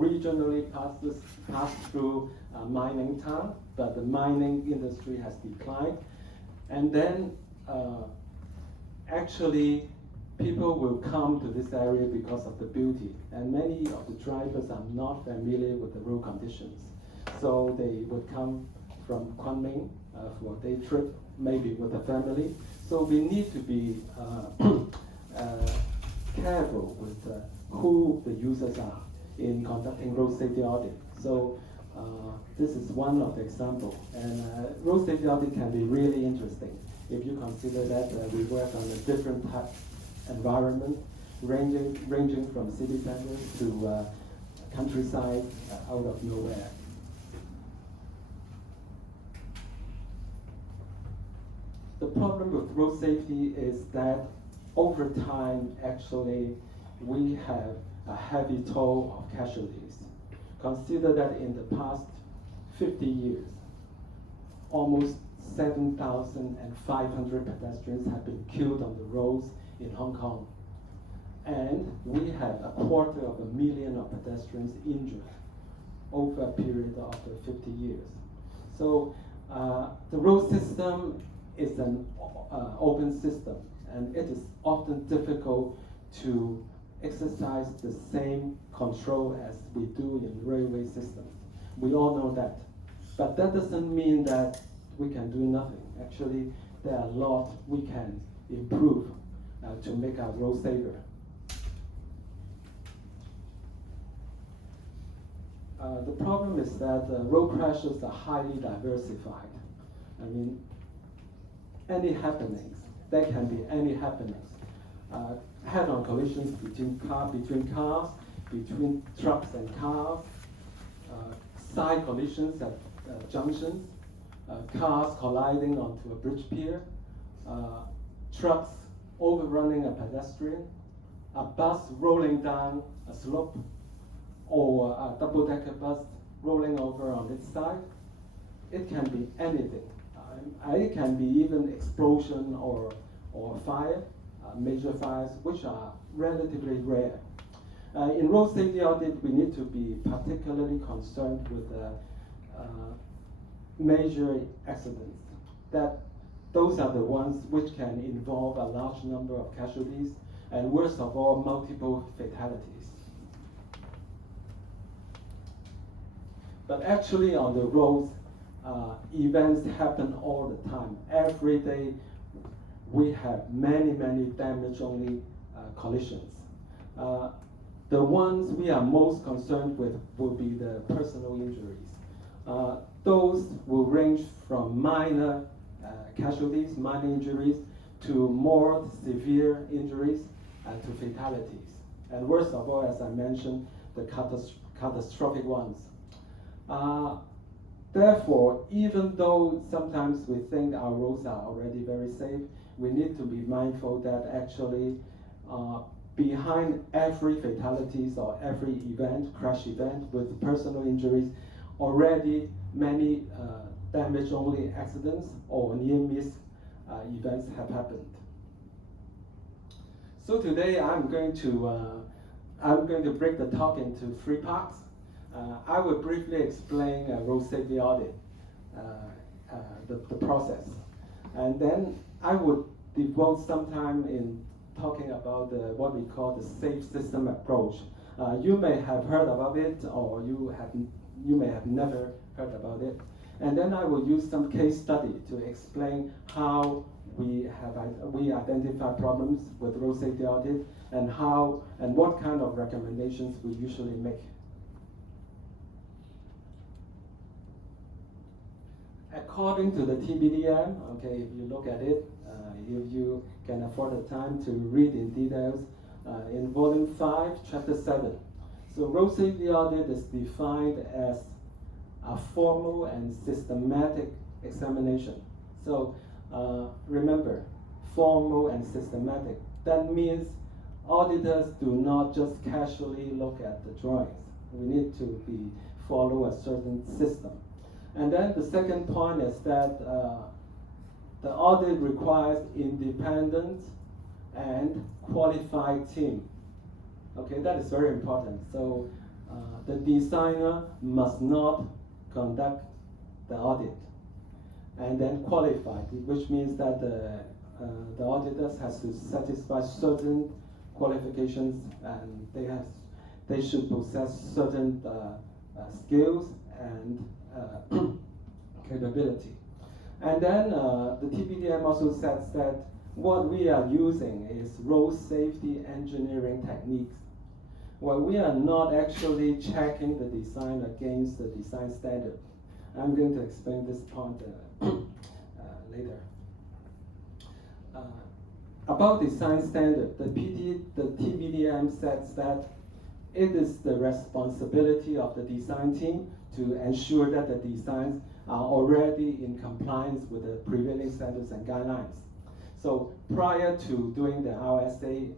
originally passed through a mining town, but the mining industry has declined. And then actually people will come to this area because of the beauty, and many of the drivers are not familiar with the road conditions. So they would come from Kunming for a day trip, maybe with a family. So we need to be careful with who the users are in conducting road safety audit. So this is one of the examples. And road safety audit can be really interesting if you consider that we work on a different type environment, ranging from city centers to countryside out of nowhere. The problem with road safety is that over time, actually, we have a heavy toll of casualties. Consider that in the past 50 years, almost 7,500 pedestrians have been killed on the roads in Hong Kong. And we have 250,000 of pedestrians injured over a period of 50 years. So the road system is an open system, and it is often difficult to exercise the same control as we do in railway systems. We all know that. But that doesn't mean that we can do nothing. Actually, there are a lot we can improve to make our road safer. The problem is that road crashes are highly diversified. I mean, any happenings, there can be any happenings. Head-on collisions between cars, between trucks and cars, side collisions at junctions, cars colliding onto a bridge pier, trucks overrunning a pedestrian, a bus rolling down a slope, or a double-decker bus rolling over on its side. It can be anything. It can be even explosion or fire, major fires, which are relatively rare. In road safety audit, we need to be particularly concerned with major accidents. Those are the ones which can involve a large number of casualties, and worst of all, multiple fatalities. But actually on the roads, events happen all the time. Every day we have many damage-only collisions. The ones we are most concerned with will be the personal injuries. Those will range from minor casualties, minor injuries, to more severe injuries and to fatalities. And worst of all, as I mentioned, the catastrophic ones. Therefore, even though sometimes we think our roads are already very safe, we need to be mindful that actually behind every fatalities or every event, crash event with personal injuries, already many damage-only accidents or near-miss events have happened. So today I'm going to break the talk into 3 parts. I will briefly explain road safety audit, the process, and then I would devote some time in talking about what we call the safe system approach. You may have heard about it, or you may have never heard about it. And then I will use some case study to explain how we identify problems with road safety audit, and what kind of recommendations we usually make. According to the TBDM, okay, if you look at it, if you can afford the time to read in details, in Volume 5, Chapter 7. So road safety audit is defined as a formal and systematic examination. So remember, formal and systematic. That means auditors do not just casually look at the drawings. We need to follow a certain system. And then the second point is that the audit requires independent and qualified team. Okay, that is very important. So the designer must not conduct the audit and then qualify, which means that the auditors has to satisfy certain qualifications, and they should possess certain skills and capability. And then the TPDM also says that what we are using is road safety engineering techniques. Well, we are not actually checking the design against the design standard. I'm going to explain this point later. About design standard, the TPDM says that it is the responsibility of the design team to ensure that the designs are already in compliance with the prevailing standards and guidelines. So prior to doing the RSA,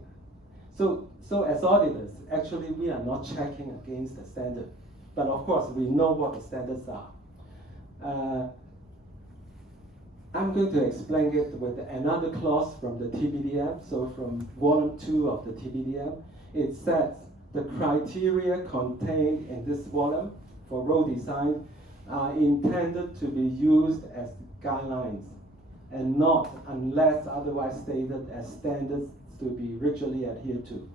so as auditors, actually we are not checking against the standard, but of course we know what the standards are. I'm going to explain it with another clause from the TPDM. So from volume 2 of the TPDM, it says the criteria contained in this volume for road design are intended to be used as guidelines and not, unless otherwise stated, as standards to be rigidly adhered to.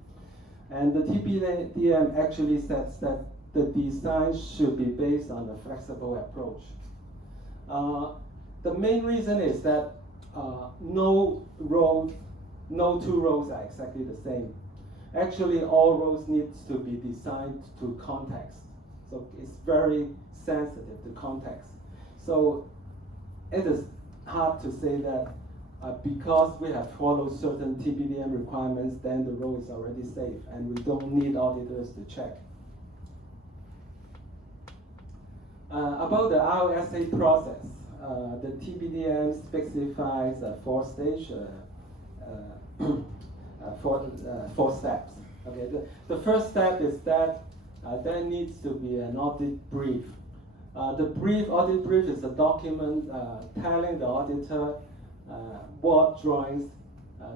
And the TPDM actually says that the design should be based on a flexible approach. The main reason is that no two roads are exactly the same. Actually, all roads needs to be designed to context. So it's very sensitive to context. So it is hard to say that because we have followed certain TPDM requirements, then the road is already safe, and we don't need auditors to check. About the RSA process, the TPDM specifies four steps. Okay, the first step is that there needs to be an audit brief. The audit brief is a document telling the auditor what drawings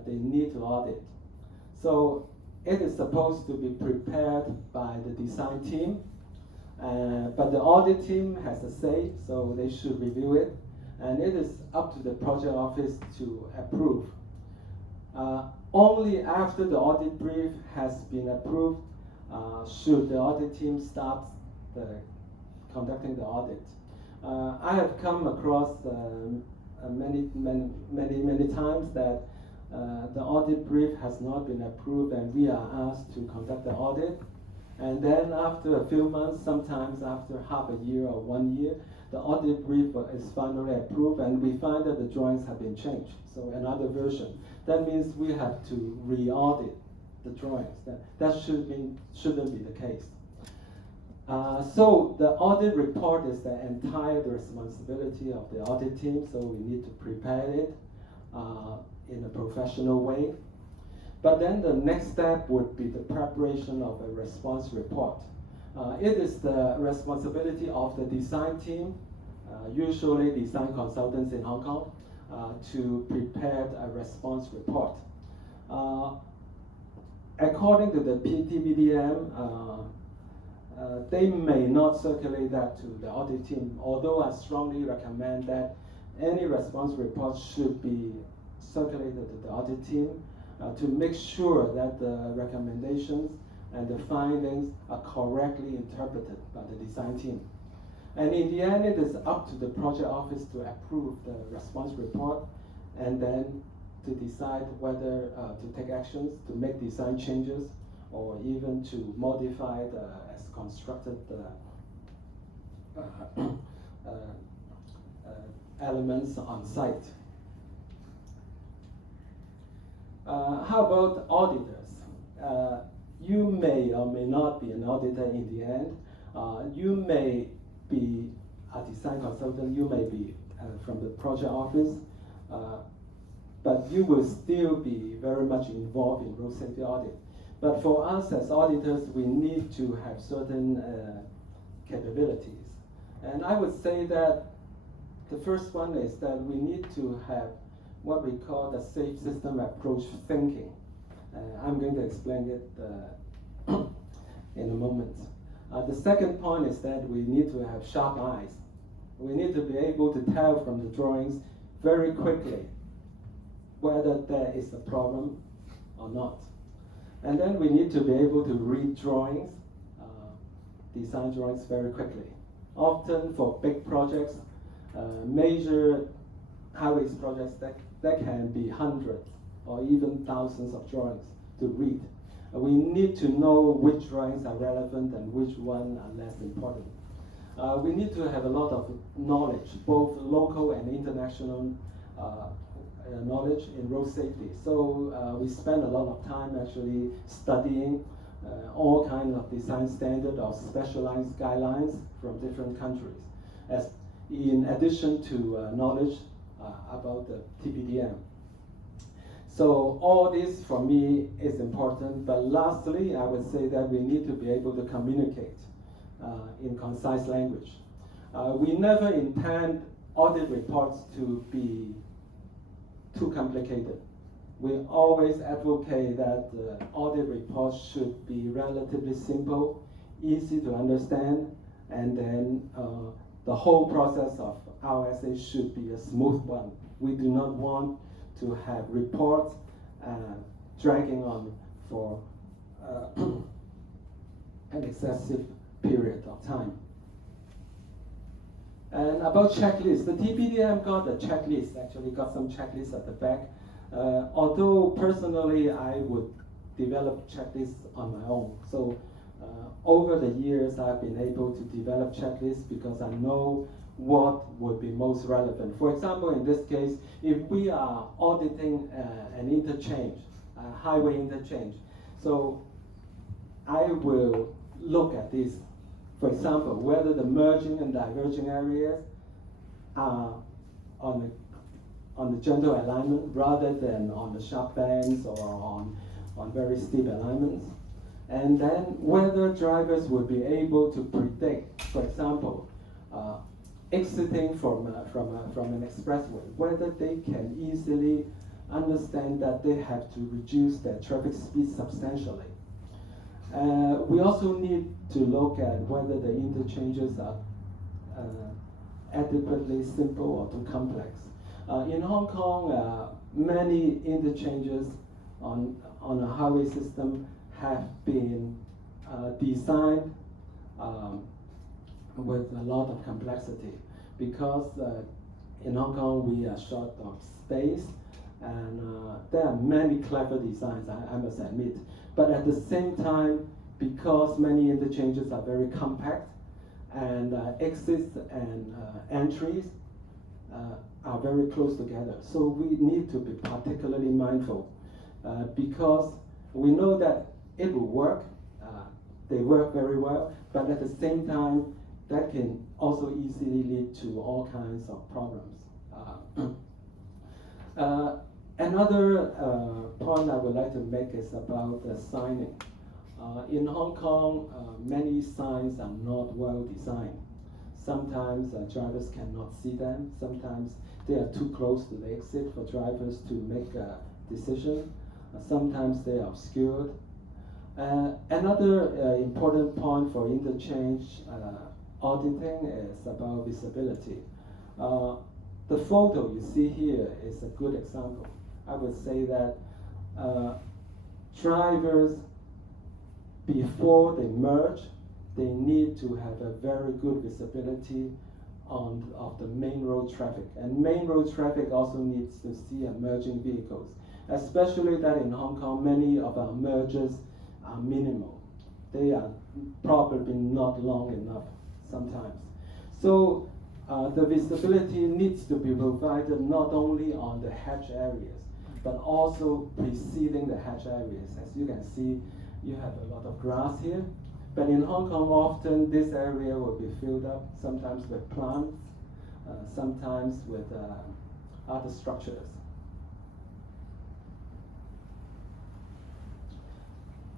they need to audit. So it is supposed to be prepared by the design team, but the audit team has a say, so they should review it, and it is up to the project office to approve. Only after the audit brief has been approved should the audit team start conducting the audit. I have come across many times that the audit brief has not been approved and we are asked to conduct the audit. And then after a few months, sometimes after half a year or 1 year, the audit brief is finally approved and we find that the drawings have been changed. So another version. That means we have to re-audit the drawings. That shouldn't be the case. So the audit report is the entire responsibility of the audit team, so we need to prepare it in a professional way. But then the next step would be the preparation of a response report. It is the responsibility of the design team, usually design consultants in Hong Kong, to prepare a response report. According to the TPDM, they may not circulate that to the audit team, although I strongly recommend that any response report should be circulated to the audit team to make sure that the recommendations and the findings are correctly interpreted by the design team. And in the end, it is up to the project office to approve the response report and then to decide whether to take actions to make design changes or even to modify the as constructed elements on site. How about auditors? You may or may not be an auditor in the end. You may be a design consultant, you may be from the project office, but you will still be very much involved in road safety audit. But for us as auditors, we need to have certain capabilities. And I would say that the first one is that we need to have what we call the safe system approach thinking. I'm going to explain it in a moment. The second point is that we need to have sharp eyes. We need to be able to tell from the drawings very quickly whether there is a problem or not. And then we need to be able to read drawings, design drawings very quickly. Often for big projects, major highways projects, that can be hundreds or even thousands of drawings to read. We need to know which drawings are relevant and which ones are less important. We need to have a lot of knowledge, both local and international knowledge in road safety. So we spend a lot of time actually studying all kinds of design standards or specialized guidelines from different countries, as in addition to knowledge about the TPDM. So all this for me is important, but lastly I would say that we need to be able to communicate in concise language. We never intend audit reports to be too complicated. We always advocate that audit reports should be relatively simple, easy to understand, and then the whole process of RSA should be a smooth one. We do not want to have reports dragging on for an excessive period of time. And about checklists, the TPDM got a checklist, actually got some checklists at the back. Although personally I would develop checklists on my own. So over the years I've been able to develop checklists because I know what would be most relevant. For example, in this case, if we are auditing an interchange, a highway interchange, so I will look at this. For example, whether the merging and diverging areas are on the gentle alignment rather than on the sharp banks or on very steep alignments. And then whether drivers will be able to predict, for example, exiting from an expressway, whether they can easily understand that they have to reduce their traffic speed substantially. We also need to look at whether the interchanges are adequately simple or too complex. In Hong Kong, many interchanges on a highway system have been designed with a lot of complexity because in Hong Kong we are short of space, and there are many clever designs, I must admit. But at the same time, because many interchanges are very compact and exits and entries are very close together. So we need to be particularly mindful because we know that it will work, they work very well, but at the same time, that can also easily lead to all kinds of problems. Another point I would like to make is about signing. In Hong Kong, many signs are not well designed. Sometimes drivers cannot see them. Sometimes they are too close to the exit for drivers to make a decision. Sometimes they are obscured. Another important point for interchange auditing is about visibility. The photo you see here is a good example. I would say that drivers, before they merge, they need to have a very good visibility of the main road traffic. And main road traffic also needs to see emerging vehicles, especially that in Hong Kong, many of our mergers are minimal. They are probably not long enough sometimes. So the visibility needs to be provided not only on the hatch areas, but also preceding the hatch areas. As you can see, you have a lot of grass here. But in Hong Kong, often this area will be filled up, sometimes with plants, sometimes with other structures.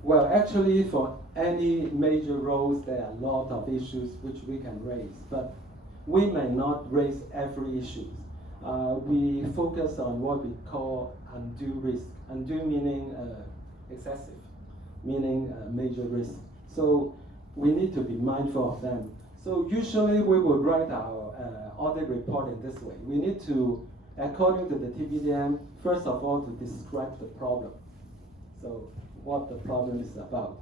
Well, actually, for any major roads, there are a lot of issues which we can raise, but we may not raise every issue. We focus on what we call undue risk. Undue meaning excessive, meaning major risk. So we need to be mindful of them. So usually we would write our audit report in this way. We need to, according to the TPDM, first of all, to describe the problem. So what the problem is about.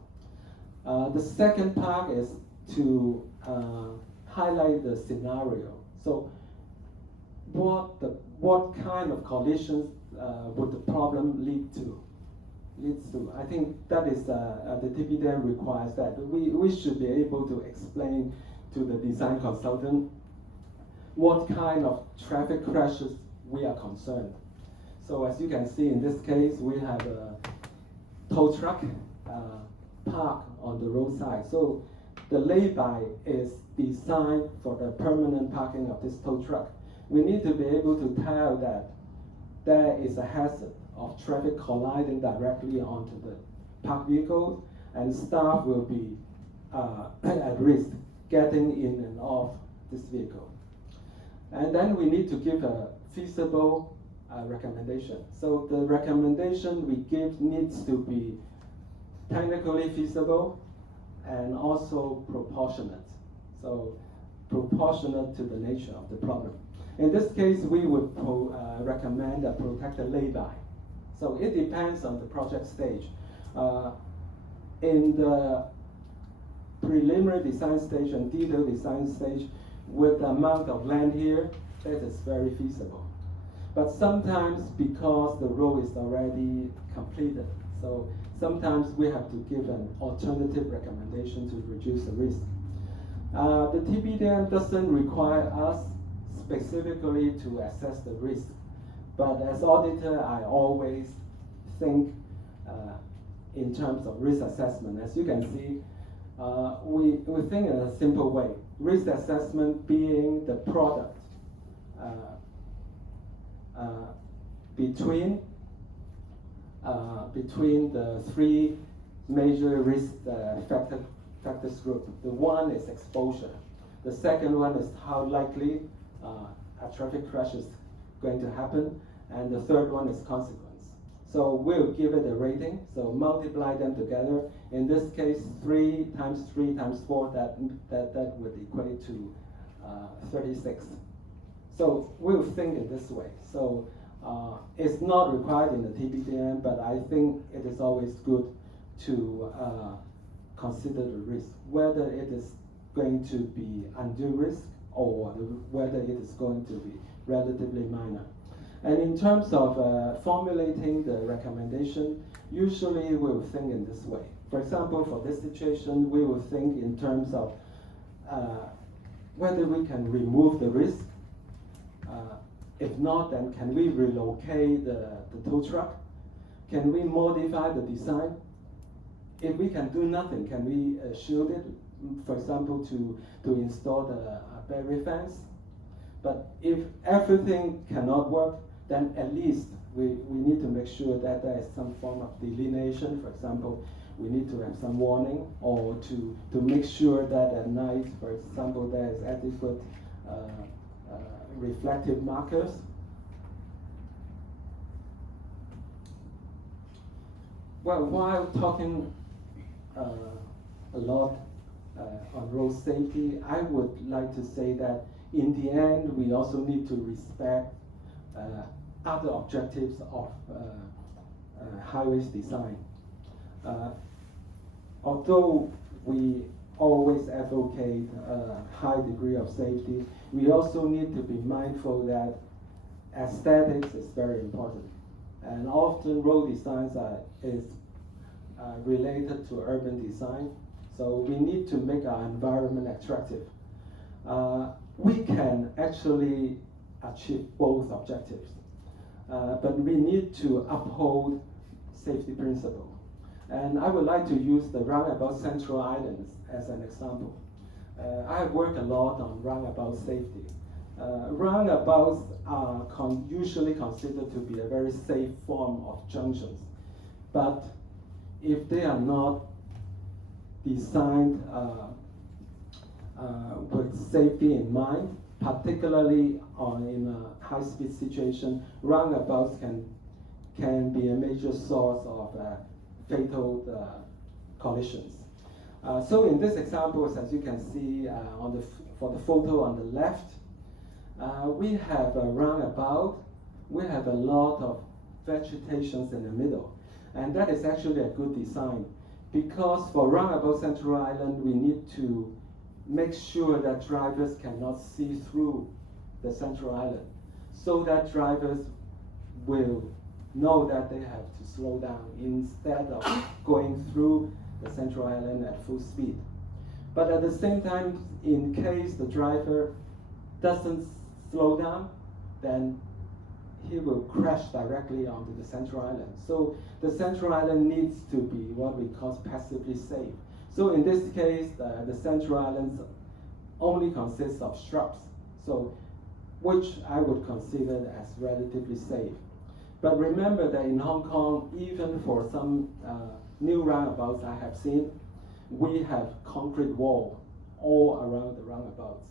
The second part is to highlight the scenario. So what kind of collisions would the problem leads to? I think that is the TPDM requires that. We should be able to explain to the design consultant what kind of traffic crashes we are concerned. So as you can see in this case, we have a tow truck parked on the roadside. So the lay-by is designed for the permanent parking of this tow truck. We need to be able to tell that there is a hazard of traffic colliding directly onto the parked vehicles, and staff will be at risk getting in and off this vehicle. And then we need to give a feasible recommendation. So the recommendation we give needs to be technically feasible and also proportionate. So proportionate to the nature of the problem. In this case, we would recommend a protected lay-by. So it depends on the project stage. In the preliminary design stage and detailed design stage, with the amount of land here, that is very feasible. But sometimes, because the road is already completed, so sometimes we have to give an alternative recommendation to reduce the risk. The TPDM doesn't require us specifically to assess the risk, but as auditor, I always think in terms of risk assessment. As you can see, we think in a simple way. Risk assessment being the product between the three major risk factors group. The one is exposure. The second one is how likely a traffic crash is going to happen, and the third one is consequence. So we'll give it a rating, so multiply them together. In this case, 3 times 3 times 4, that would equate to 36. So we'll think in this way. So it's not required in the TPDM, but I think it is always good to consider the risk, whether it is going to be undue risk or whether it is going to be relatively minor. And in terms of formulating the recommendation, usually we will think in this way. For example, for this situation, we will think in terms of whether we can remove the risk. If not, then can we relocate the tow truck? Can we modify the design? If we can do nothing, can we shield it? For example, to install the barrier fence? But if everything cannot work, then at least we need to make sure that there is some form of delineation. For example, we need to have some warning, or to make sure that at night, for example, there is adequate reflective markers. Well, while talking a lot on road safety, I would like to say that in the end, we also need to respect other objectives of highways design. Although we always advocate a high degree of safety, we also need to be mindful that aesthetics is very important. And often road designs is related to urban design, so we need to make our environment attractive. We can actually achieve both objectives, but we need to uphold safety principle. And I would like to use the roundabout Central Islands as an example. I have worked a lot on roundabout safety. Roundabouts are usually considered to be a very safe form of junctions, but if they are not designed with safety in mind, particularly in a high-speed situation, roundabouts can be a major source of fatal collisions. So in this example, as you can see for the photo on the left, we have a roundabout. We have a lot of vegetations in the middle, and that is actually a good design, because for roundabout Central Island, we need to make sure that drivers cannot see through the Central Island, so that drivers will know that they have to slow down instead of going through the Central Island at full speed. But at the same time, in case the driver doesn't slow down, then he will crash directly onto the Central Island. So the Central Island needs to be what we call passively safe. So in this case, the Central Island only consists of shrubs, so which I would consider as relatively safe. But remember that in Hong Kong, even for some new roundabouts I have seen, we have concrete wall all around the roundabouts.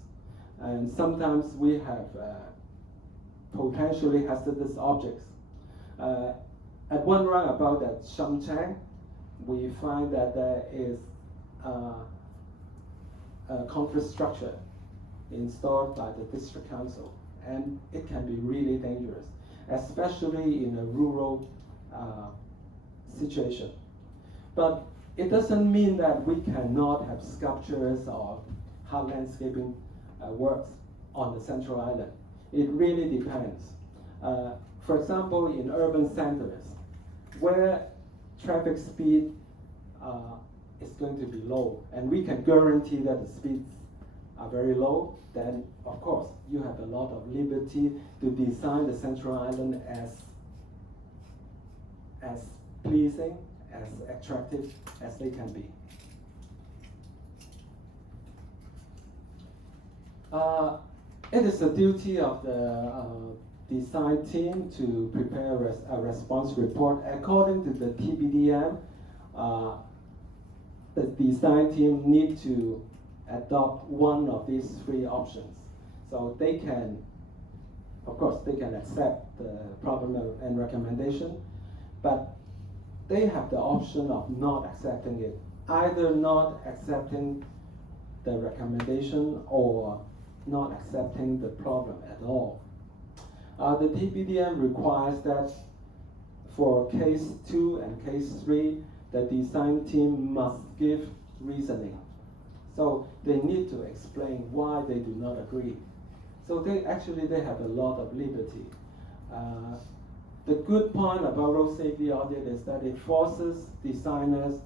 And sometimes we have potentially hazardous objects. At one roundabout at Sham Chang, we find that there is a concrete structure installed by the district council, and it can be really dangerous, especially in a rural situation. But it doesn't mean that we cannot have sculptures or hard landscaping works on the Central Island. It really depends. For example, in urban centers, where traffic speed is going to be low, and we can guarantee that the speeds are very low, then of course you have a lot of liberty to design the Central Island as pleasing, as attractive as they can be. It is the duty of the design team to prepare a response report. According to the TBDM, the design team need to adopt one of these three options. So they can, of course, they can accept the problem and recommendation, but they have the option of not accepting it, either not accepting the recommendation or not accepting the problem at all. The TBDM requires that for case 2 and case 3, the design team must give reasoning. So they need to explain why they do not agree. So they have a lot of liberty. The good point about road safety audit is that it forces designers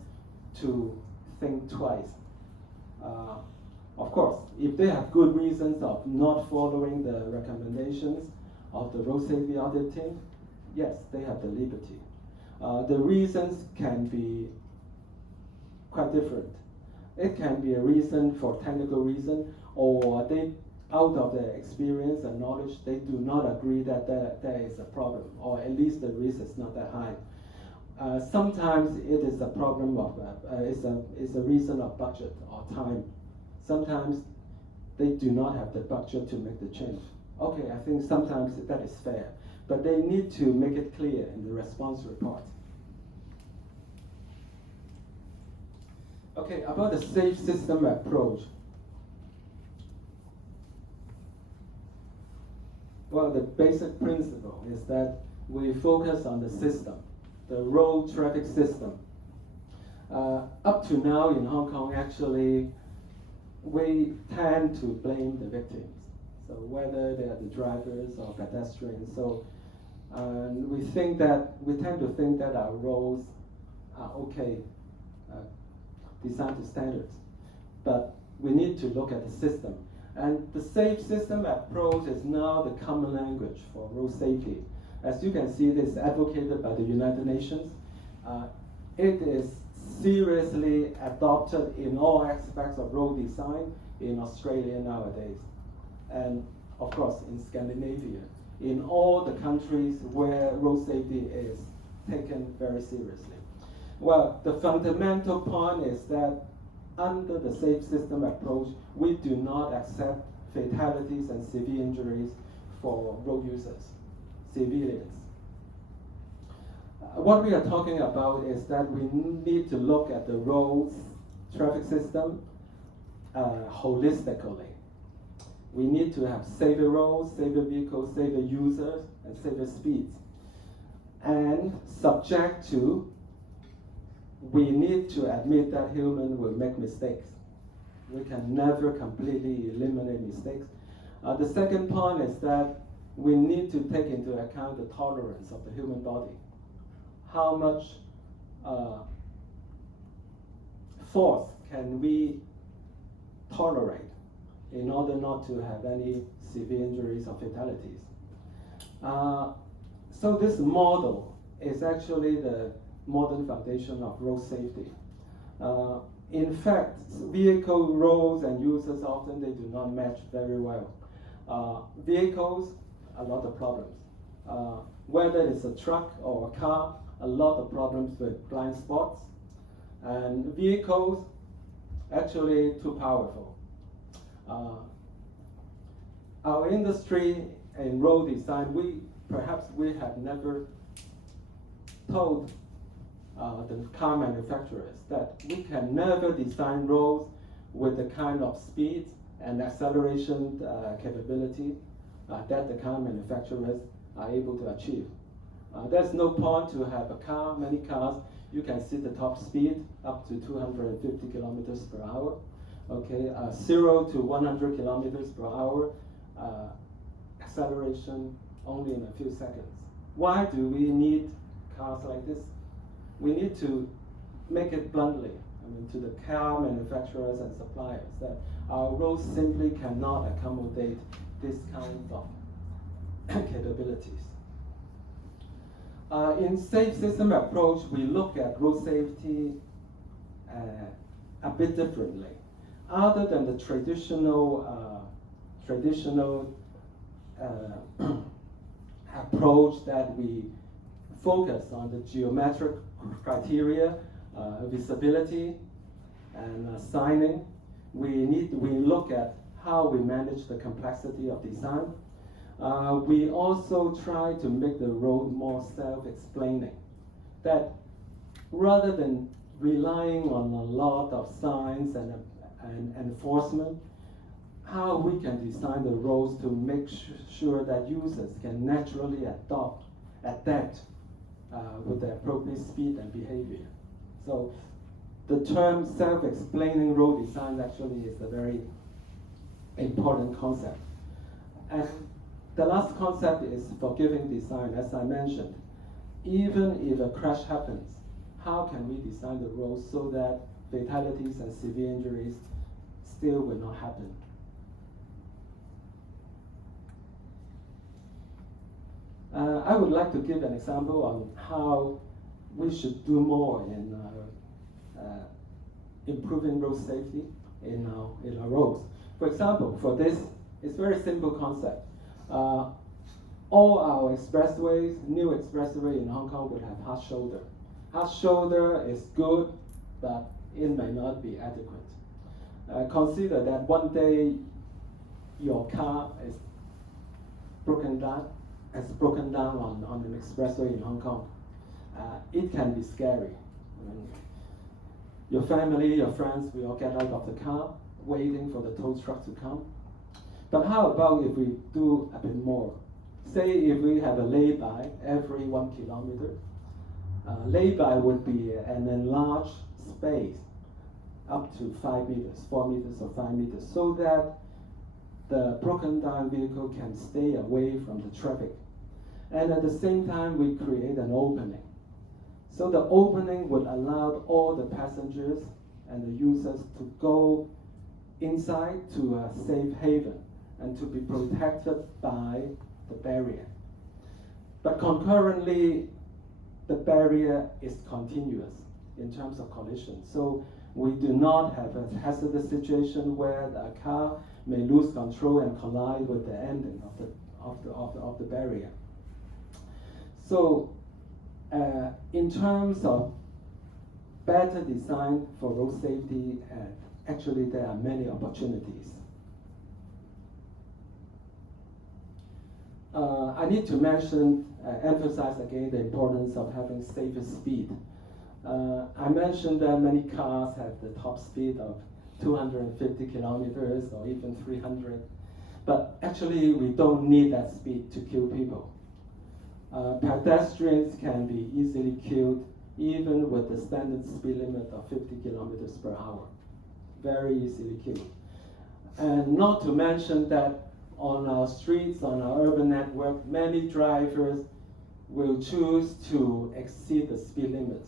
to think twice. Of course, if they have good reasons of not following the recommendations of the road safety audit team, yes, they have the liberty. The reasons can be quite different. It can be a reason for technical reason, or they, out of their experience and knowledge, they do not agree that there is a problem, or at least the risk is not that high. Sometimes it is a problem of, it's a reason of budget or time. Sometimes they do not have the budget to make the change. Okay, I think sometimes that is fair, but they need to make it clear in the response report. Okay, about the safe system approach. Well, the basic principle is that we focus on the system, the road traffic system. Up to now in Hong Kong, actually, we tend to blame the victims. So whether they are the drivers or pedestrians. So we tend to think that our roads are okay, designed to standards. But we need to look at the system. And the safe system approach is now the common language for road safety. As you can see, it is advocated by the United Nations. It is seriously adopted in all aspects of road design in Australia nowadays. And of course, in Scandinavia, in all the countries where road safety is taken very seriously. Well, the fundamental point is that under the safe system approach, we do not accept fatalities and severe injuries for road users, civilians. What we are talking about is that we need to look at the road traffic system holistically. We need to have safer roads, safer vehicles, safer users, and safer speeds. And subject to, we need to admit that humans will make mistakes. We can never completely eliminate mistakes. The second point is that we need to take into account the tolerance of the human body. How much force can we tolerate in order not to have any severe injuries or fatalities? So this model is actually the modern foundation of road safety. In fact, vehicle roads and users often they do not match very well. Vehicles, a lot of problems. Whether it's a truck or a car, a lot of problems with blind spots. And vehicles, actually too powerful. Our industry in road design, perhaps we have never told the car manufacturers that we can never design roads with the kind of speed and acceleration capability that the car manufacturers are able to achieve. There's no point to have a car, many cars, you can see the top speed up to 250 kilometers per hour. Okay, 0 to 100 kilometers per hour, acceleration only in a few seconds. Why do we need cars like this? We need to make it bluntly, to the car manufacturers and suppliers, that our roads simply cannot accommodate this kind of capabilities. In safe system approach, we look at road safety a bit differently. Other than the traditional approach that we focus on the geometric criteria, visibility, and signing, we look at how we manage the complexity of design. We also try to make the road more self-explaining. That rather than relying on a lot of signs and enforcement, how we can design the roads to make sure that users can naturally adapt with the appropriate speed and behavior. So the term self-explaining road design actually is a very important concept. And the last concept is forgiving design. As I mentioned, even if a crash happens, how can we design the roads so that fatalities and severe injuries still will not happen? I would like to give an example on how we should do more in improving road safety in our roads. For example, for this, it's a very simple concept. All our expressways, new expressway in Hong Kong would have hard shoulder. Hard shoulder is good, but it may not be adequate. Consider that one day your car is broken down on an expressway in Hong Kong. It can be scary. Your family, your friends, we all get out of the car, waiting for the tow truck to come. But how about if we do a bit more? Say if we have a lay-by every 1 kilometer. Lay-by would be an enlarged space up to 5 meters, 4 meters or 5 meters, so that the broken down vehicle can stay away from the traffic. And at the same time, we create an opening. So the opening would allow all the passengers and the users to go inside to a safe haven and to be protected by the barrier. But concurrently, the barrier is continuous in terms of collision. So we do not have a hazardous situation where a car may lose control and collide with the ending of the barrier. So in terms of better design for road safety, actually there are many opportunities. I need to emphasize again the importance of having safer speed. I mentioned that many cars have the top speed of 250 kilometers or even 300, but actually we don't need that speed to kill people. Pedestrians can be easily killed even with the standard speed limit of 50 kilometers per hour. Very easily killed. And not to mention that on our streets, on our urban network, many drivers will choose to exceed the speed limit.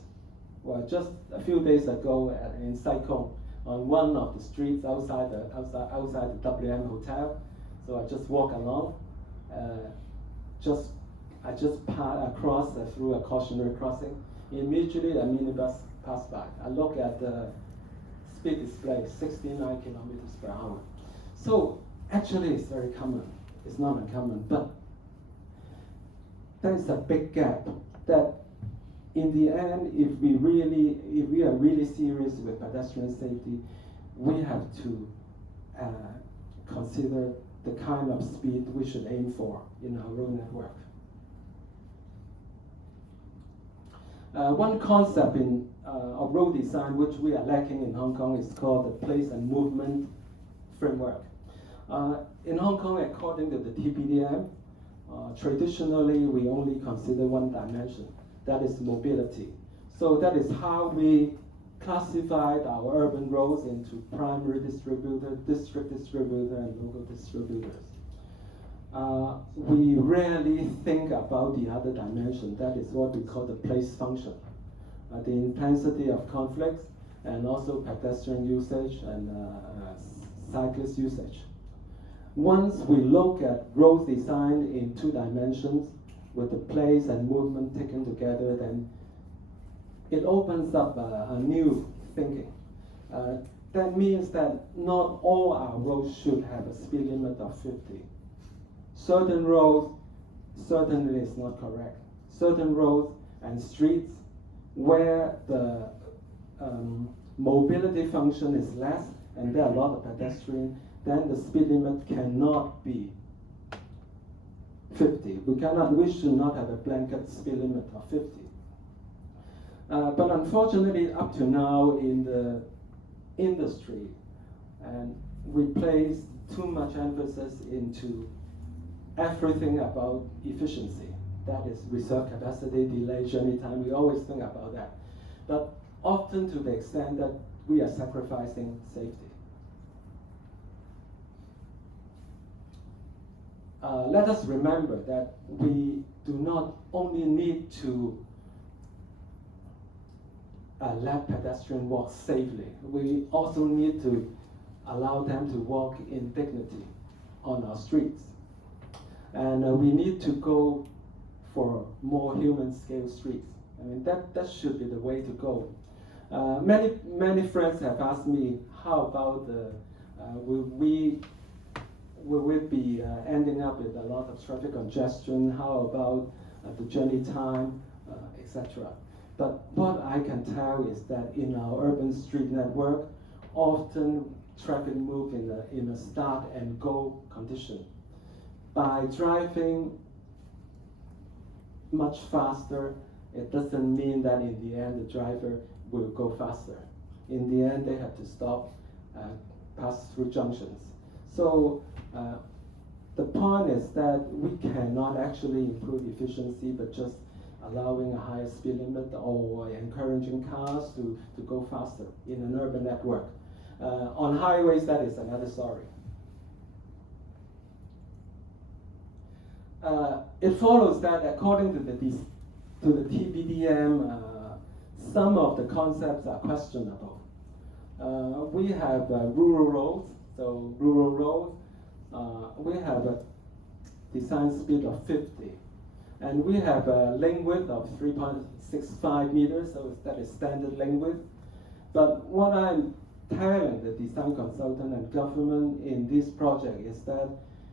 Well, just a few days ago in Saigon, on one of the streets outside the WM Hotel, so I just walk along, I just cross through a cautionary crossing. Immediately a minibus passed by. I look at the speed display, 69 kilometers per hour. So actually it's very common. It's not uncommon, but there's a big gap that in the end, if we are really serious with pedestrian safety, we have to consider the kind of speed we should aim for in our road network. One concept of road design which we are lacking in Hong Kong is called the place and movement framework. In Hong Kong, according to the TPDM, traditionally we only consider one dimension, that is mobility. So that is how we classified our urban roads into primary distributor, district distributor, and local distributors. We rarely think about the other dimension, that is what we call the place function. The intensity of conflicts, and also pedestrian usage and cyclist usage. Once we look at road design in two dimensions, with the place and movement taken together, then it opens up a new thinking. That means that not all our roads should have a speed limit of 50. Certain roads certainly is not correct. Certain roads and streets where the mobility function is less and there are a lot of pedestrians, then the speed limit cannot be 50. We should not have a blanket speed limit of 50. But unfortunately, up to now in the industry, and we place too much emphasis into everything about efficiency. That is reserve capacity, delay, journey time. We always think about that. But often to the extent that we are sacrificing safety. Let us remember that we do not only need to let pedestrians walk safely, we also need to allow them to walk in dignity on our streets. And we need to go for more human scale streets. I mean, that should be the way to go. Many friends have asked me, how about will we be ending up with a lot of traffic congestion? How about the journey time, etc. But what I can tell is that in our urban street network, often traffic move in a start and go condition. By driving much faster, it doesn't mean that in the end the driver will go faster. In the end, they have to stop, pass through junctions. So the point is that we cannot actually improve efficiency, but just allowing a higher speed limit or encouraging cars to go faster in an urban network. On highways, that is another story. It follows that according to the TPDM, some of the concepts are questionable. We have rural roads, so rural roads, we have a design speed of 50. And we have a lane width of 3.65 meters, so that is standard lane width. But what I'm telling the design consultant and government in this project is that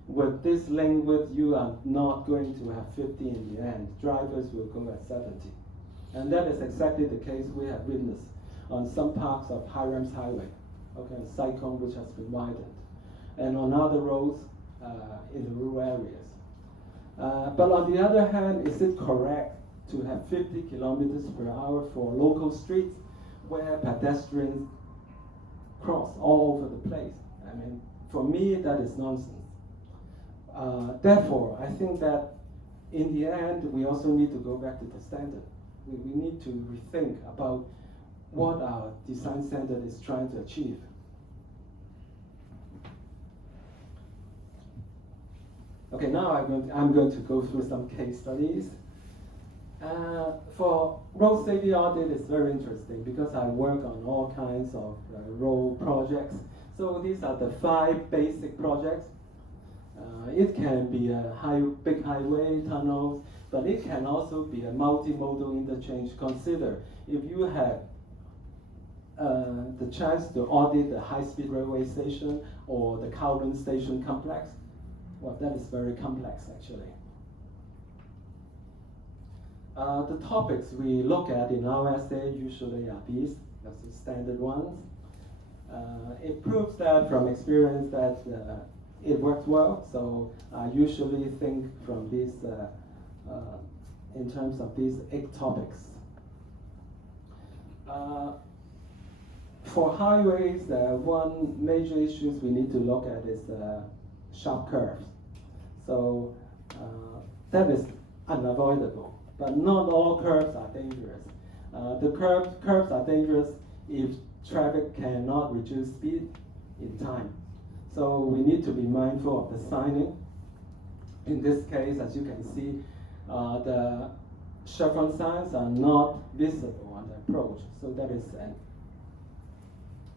with this lane width, you are not going to have 50 in the end. Drivers will go at 70. And that is exactly the case we have witnessed on some parts of Hiram's Highway, okay, Saigon, which has been widened, and on other roads in the rural areas. But on the other hand, is it correct to have 50 kilometers per hour for local streets where pedestrians cross all over the place. I mean, for me, that is nonsense. Therefore, I think that in the end, we also need to go back to the standard. We need to rethink about what our design standard is trying to achieve. Okay, now I'm going to go through some case studies. For road safety audit, it's very interesting because I work on all kinds of road projects. So these are the 5 basic projects. It can be a big highway, tunnels, but it can also be a multimodal interchange. Consider if you had the chance to audit the high-speed railway station or the Kowloon station complex. Well, that is very complex, actually. The topics we look at in our essay usually are these, that's the standard ones. It proves that from experience that it works well, so I usually think from this in terms of these 8 topics. For highways, one major issue we need to look at is sharp curves. So that is unavoidable, but not all curves are dangerous. The curves are dangerous if traffic cannot reduce speed in time. So we need to be mindful of the signing. In this case, as you can see, the chevron signs are not visible on the approach, so that is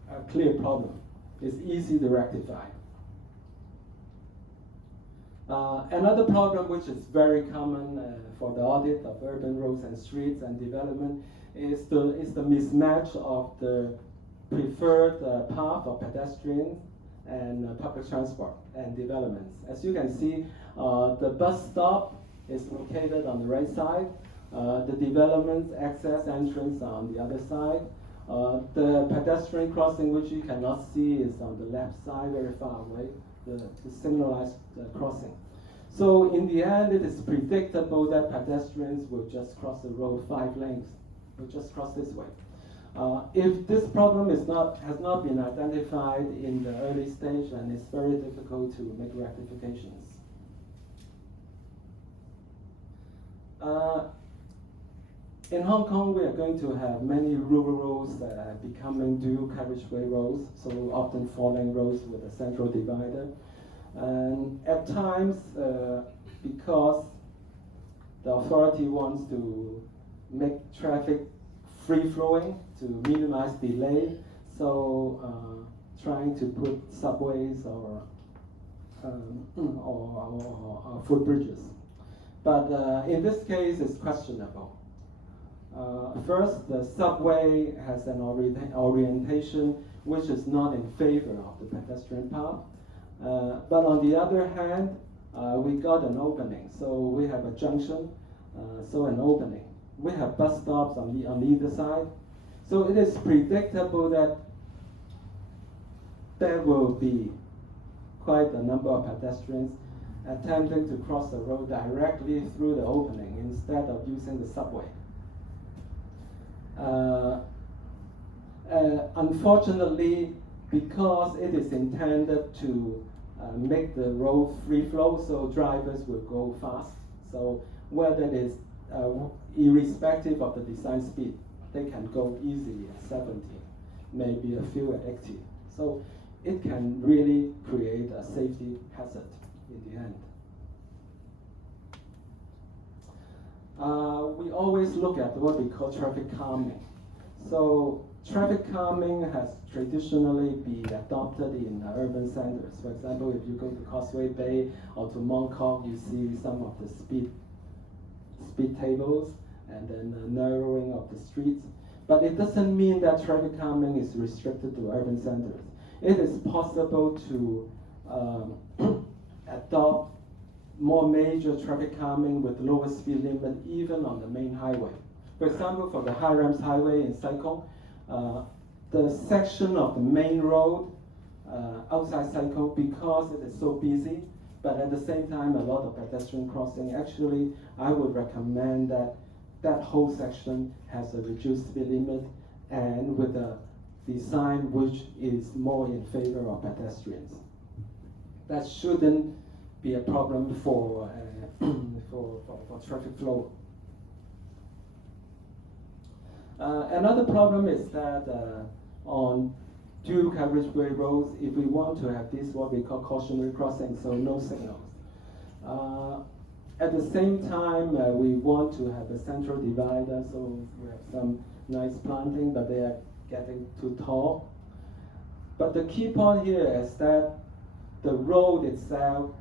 a clear problem. It's easy to rectify. Another problem which is very common for the audit of urban roads and streets and development is the mismatch of the preferred path of pedestrians and public transport and developments. As you can see, the bus stop is located on the right side. The development access entrance are on the other side. The pedestrian crossing, which you cannot see, is on the left side, very far away, the signalized crossing. So in the end, it is predictable that pedestrians will just cross the road 5 lanes, will just cross this way. If this problem has not been identified in the early stage, then it's very difficult to make rectifications. In Hong Kong, we are going to have many rural roads becoming dual carriageway roads, so often 4-lane roads with a central divider. And at times, because the authority wants to make traffic free-flowing to minimize delay, so trying to put subways or footbridges. But in this case, it's questionable. First, the subway has an orientation which is not in favor of the pedestrian path. But on the other hand, we got an opening. So we have a junction, so an opening. We have bus stops on either side. So it is predictable that there will be quite a number of pedestrians attempting to cross the road directly through the opening instead of using the subway. Unfortunately, because it is intended to make the road free flow, so drivers will go fast. So whether it is irrespective of the design speed, they can go easily at 70, maybe a few at 80. So it can really create a safety hazard in the end. We always look at what we call traffic calming. So traffic calming has traditionally been adopted in urban centers. For example, if you go to Causeway Bay or to Mong Kok, you see some of the speed tables and then the narrowing of the streets. But it doesn't mean that traffic calming is restricted to urban centers. It is possible to adopt more major traffic calming with lower speed limit even on the main highway. For example, for the High Ramps Highway in Sai Kung, the section of the main road outside Sai Kung, because it is so busy, but at the same time a lot of pedestrian crossing, actually I would recommend that that whole section has a reduced speed limit and with a design which is more in favor of pedestrians. That shouldn't be a problem for, for traffic flow. Another problem is that on dual carriageway roads, if we want to have this what we call cautionary crossing, so no signals. At the same time, we want to have a central divider, so we have some nice planting, but they are getting too tall. But the key point here is that the road itself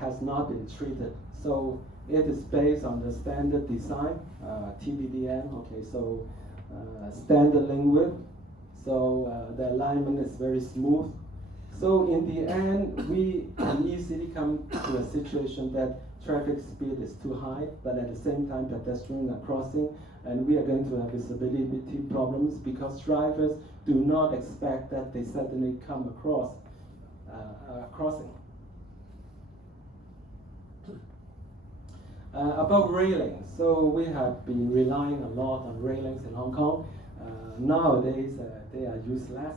has not been treated. So it is based on the standard design, TBDM, okay, so standard link width. So the alignment is very smooth. So in the end, we can easily come to a situation that traffic speed is too high, but at the same time pedestrians are crossing, and we are going to have visibility problems because drivers do not expect that they suddenly come across crossing. About railings, so we have been relying a lot on railings in Hong Kong. Nowadays, they are used less.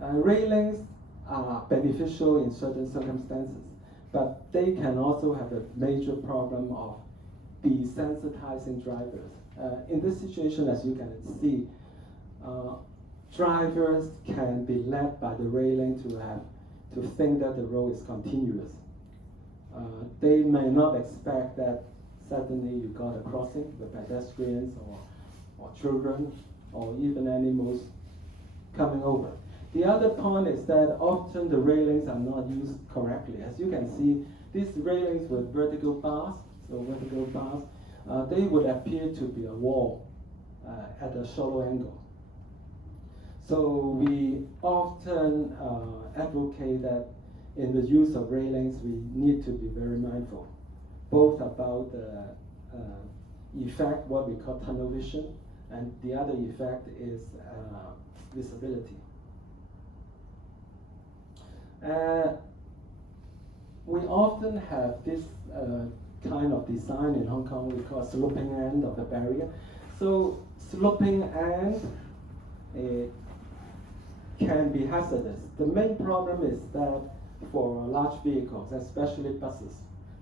Railings are beneficial in certain circumstances, but they can also have a major problem of desensitizing drivers. In this situation, as you can see, drivers can be led by the railing to think that the road is continuous. They may not expect that suddenly you got a crossing with pedestrians or children or even animals coming over. The other point is that often the railings are not used correctly. As you can see, these railings with vertical bars, they would appear to be a wall at a shallow angle. So we often advocate that in the use of railings, we need to be very mindful, both about the effect, what we call tunnel vision, and the other effect is visibility. We often have this kind of design in Hong Kong we call sloping end of the barrier. So sloping end can be hazardous. The main problem is that for large vehicles, especially buses,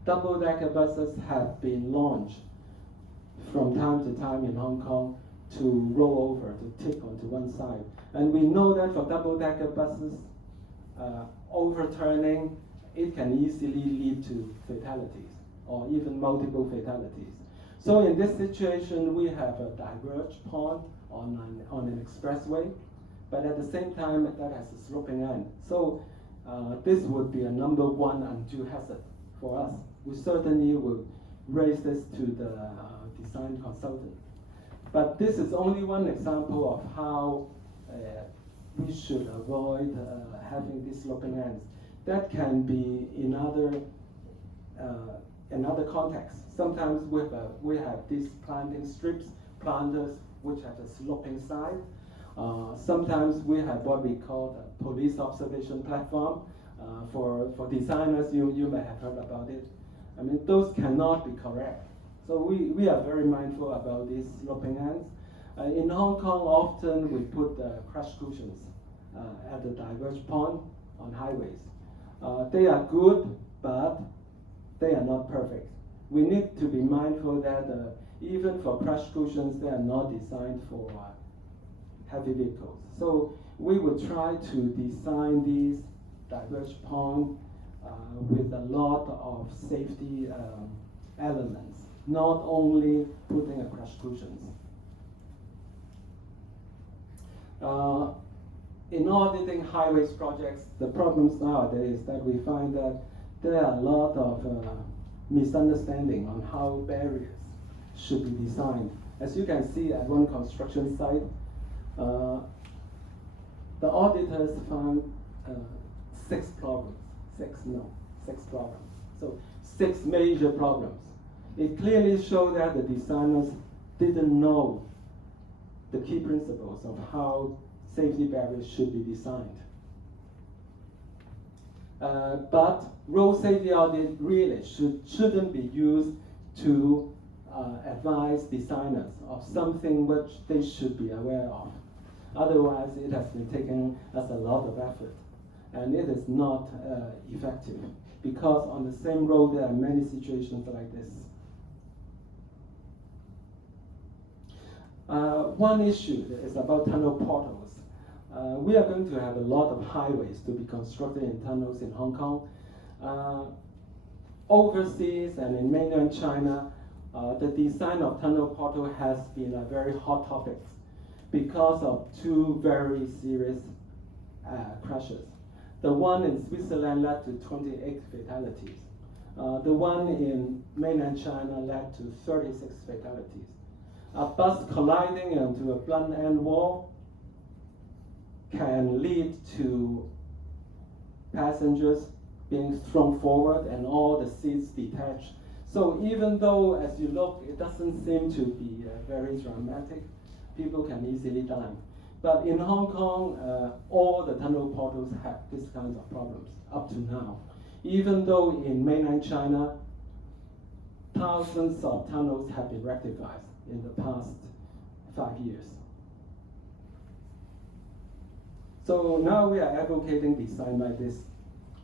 double-decker buses have been launched from time to time in Hong Kong to roll over, to tip onto one side. And we know that for double-decker buses, overturning, it can easily lead to fatalities or even multiple fatalities. So in this situation, we have a diverge point on an expressway, but at the same time, that has a sloping end. So this would be a number one undue hazard for us. We certainly will raise this to the design consultant. But this is only one example of how we should avoid having these sloping ends. That can be in other contexts. Sometimes we have these planting strips, planters, which have a sloping side. Sometimes we have what we call the police observation platform. For designers, you may have heard about it. I mean, those cannot be correct. So we are very mindful about these sloping ends. In Hong Kong, often we put crash cushions at the diverge point on highways. They are good, but they are not perfect. We need to be mindful that even for crash cushions, they are not designed for heavy vehicles. So we will try to design these diverge points with a lot of safety elements, not only putting a crash cushions. In auditing highways projects, the problems nowadays is that we find that there are a lot of misunderstanding on how barriers should be designed. As you can see at one construction site, the auditors found six problems. So 6 major problems. It clearly showed that the designers didn't know the key principles of how safety barriers should be designed. But road safety audit really shouldn't be used to advise designers of something which they should be aware of. Otherwise, it has been taken as a lot of effort, and it is not effective, because on the same road there are many situations like this. One issue is about tunnel portals. We are going to have a lot of highways to be constructed in tunnels in Hong Kong. Overseas and in mainland China, the design of tunnel portal has been a very hot topic because of two very serious crashes. The one in Switzerland led to 28 fatalities. The one in mainland China led to 36 fatalities. A bus colliding into a blunt end wall can lead to passengers being thrown forward and all the seats detached. So even though, as you look, it doesn't seem to be very dramatic, people can easily die. But in Hong Kong, all the tunnel portals have these kinds of problems up to now. Even though in mainland China, thousands of tunnels have been rectified in the past 5 years. So now we are advocating design like this.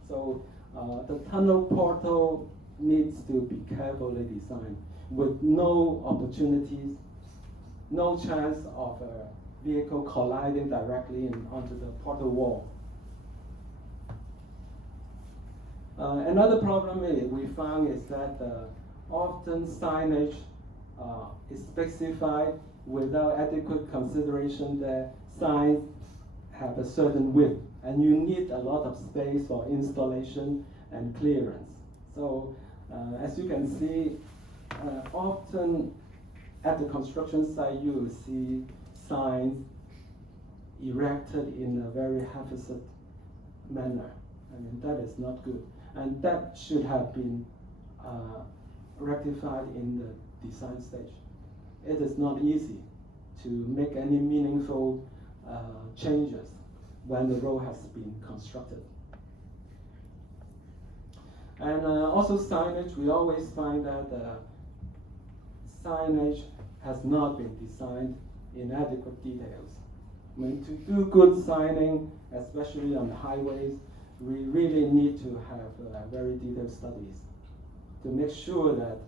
So the tunnel portal needs to be carefully designed with no opportunities, no chance of a vehicle colliding directly onto the portal wall. Another problem we found is that often signage is specified without adequate consideration that signs have a certain width, and you need a lot of space for installation and clearance. So as you can see, often at the construction site you will see signs erected in a very haphazard manner. I mean, that is not good. And that should have been rectified in the design stage. It is not easy to make any meaningful changes when the road has been constructed. And also signage, we always find that signage has not been designed in adequate details. I mean, to do good signing, especially on the highways, we really need to have very detailed studies to make sure that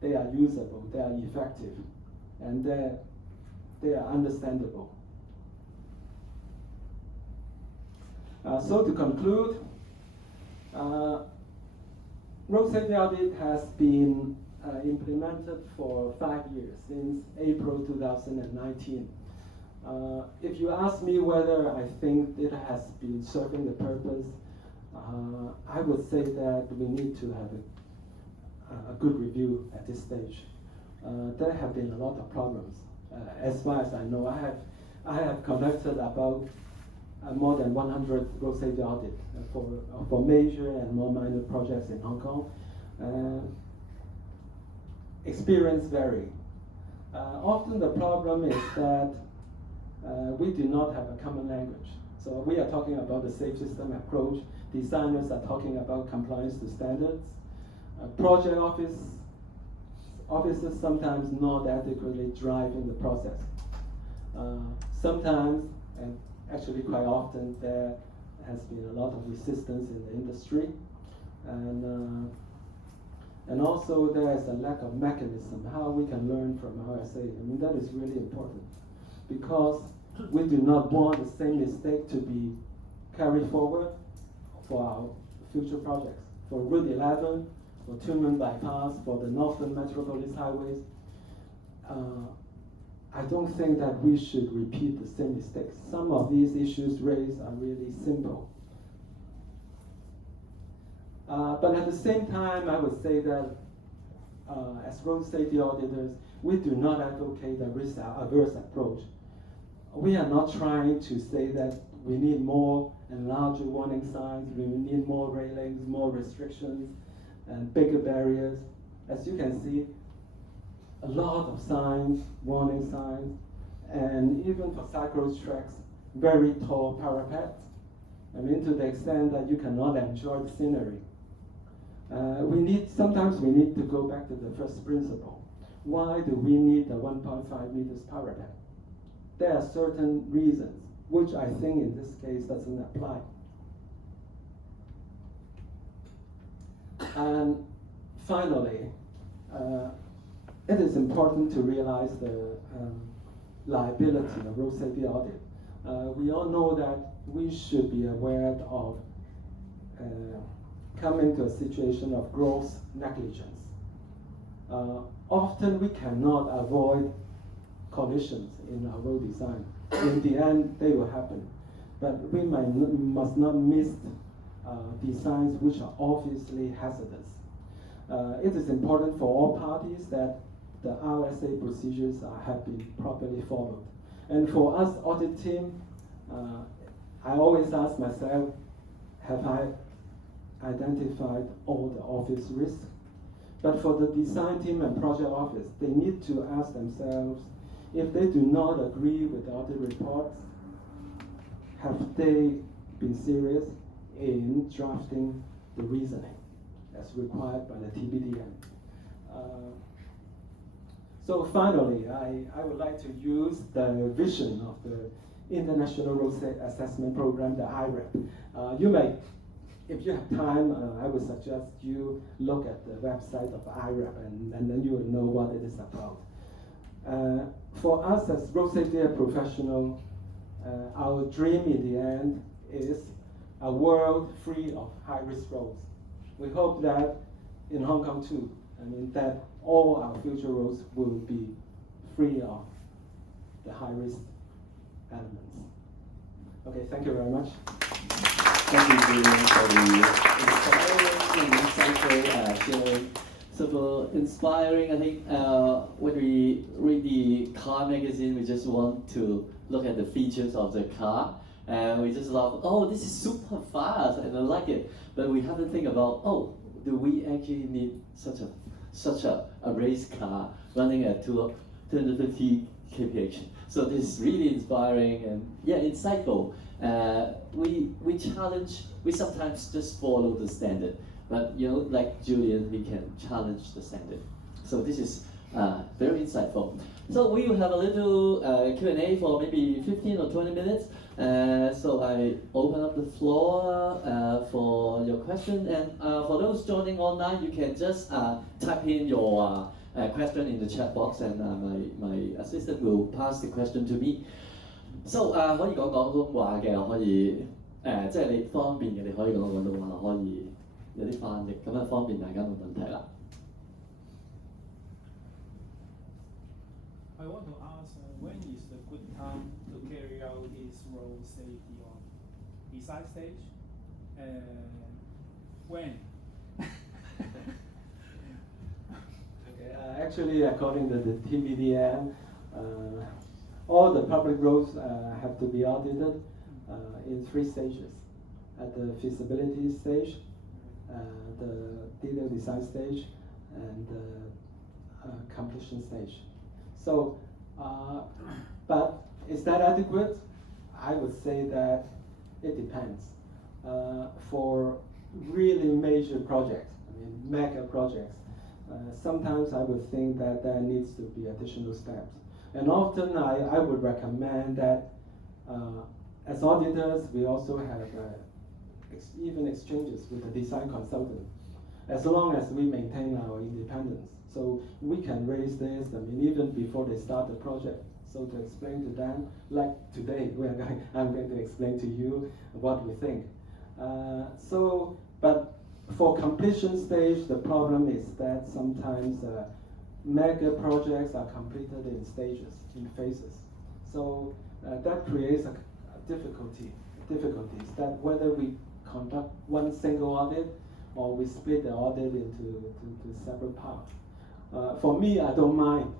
they are usable, they are effective, and they are understandable. So to conclude, road safety audit has been implemented for 5 years, since April 2019. If you ask me whether I think it has been serving the purpose, I would say that we need to have a good review at this stage. There have been a lot of problems. As far as I know, I have conducted about more than 100 road safety audits for major and more minor projects in Hong Kong. Experience vary. Often the problem is that we do not have a common language. So we are talking about the safe system approach. Designers are talking about compliance to standards. Project officers sometimes not adequately driving the process. Sometimes, and actually quite often, there has been a lot of resistance in the industry. And also there is a lack of mechanism, how we can learn from RSA. I mean, that is really important, because we do not want the same mistake to be carried forward for our future projects. For Route 11, for Tuen Bypass, for the Northern Metropolis Highways, I don't think that we should repeat the same mistakes. Some of these issues raised are really simple. But at the same time, I would say that as road safety auditors, we do not advocate a risk-averse approach. We are not trying to say that we need more and larger warning signs, we need more railings, more restrictions, and bigger barriers. As you can see, a lot of signs, warning signs, and even for cyclist tracks, very tall parapets. I mean, to the extent that you cannot enjoy the scenery. Sometimes we need to go back to the first principle. why do we need a 1.5 meters parapet? There are certain reasons, which I think in this case doesn't apply. And finally, it is important to realize the liability of road safety audit. We all know that we should be aware of coming to a situation of gross negligence. Often we cannot avoid collisions in our road design. In the end, they will happen. But we must not miss designs which are obviously hazardous. It is important for all parties that the RSA procedures have been properly followed. And for us audit team, I always ask myself, have I identified all the obvious risks? But for the design team and project office, they need to ask themselves, if they do not agree with the audit reports, have they been serious in drafting the reasoning as required by the TBDM? So finally, I would like to use the vision of the International Road Assessment Program, the IRAP. You may, if you have time, I would suggest you look at the website of IRAP and then you will know what it is about. For us as road safety professional, our dream in the end is a world free of high-risk roads. We hope that in Hong Kong too, that all our future roads will be free of the high-risk elements. Okay, thank you very much. Thank you, Julian, for the inspiring and insightful sharing. So for inspiring, I think when we read the car magazine, we just want to look at the features of the car, and we just love, oh, this is super fast, and I like it. But we haven't think about, oh, do we actually need such a race car running at 250 kph? So this is really inspiring and yeah, insightful. We challenge. We sometimes just follow the standard, but like Julian, we can challenge the standard. So this is very insightful. So we will have a little Q&A for maybe 15 or 20 minutes. So I open up the floor for your question, and for those joining online, you can just type in your question in the chat box, and my assistant will pass the question to me. So 可以講廣東話嘅，可以即係你方便嘅，你可以講廣東話，可以有啲翻譯，咁啊方便大家冇問題啦。I want to ask, when is the good time to carry out this road safety on design stage, and when? Okay, actually, according to the TBDM, all the public roads have to be audited in 3 stages. At the feasibility stage, the detailed design stage, and the completion stage. So, but is that adequate? I would say that it depends. For really major projects, mega projects, sometimes I would think that there needs to be additional steps. And often I would recommend that as auditors, we also have even exchanges with the design consultant, as long as we maintain our independence. So we can raise this, even before they start the project. So to explain to them, like today, I'm going to explain to you what we think. But for completion stage, the problem is that sometimes mega projects are completed in stages, in phases. So that creates a difficulties that whether we conduct one single audit or we split the audit into several parts. For me, I don't mind.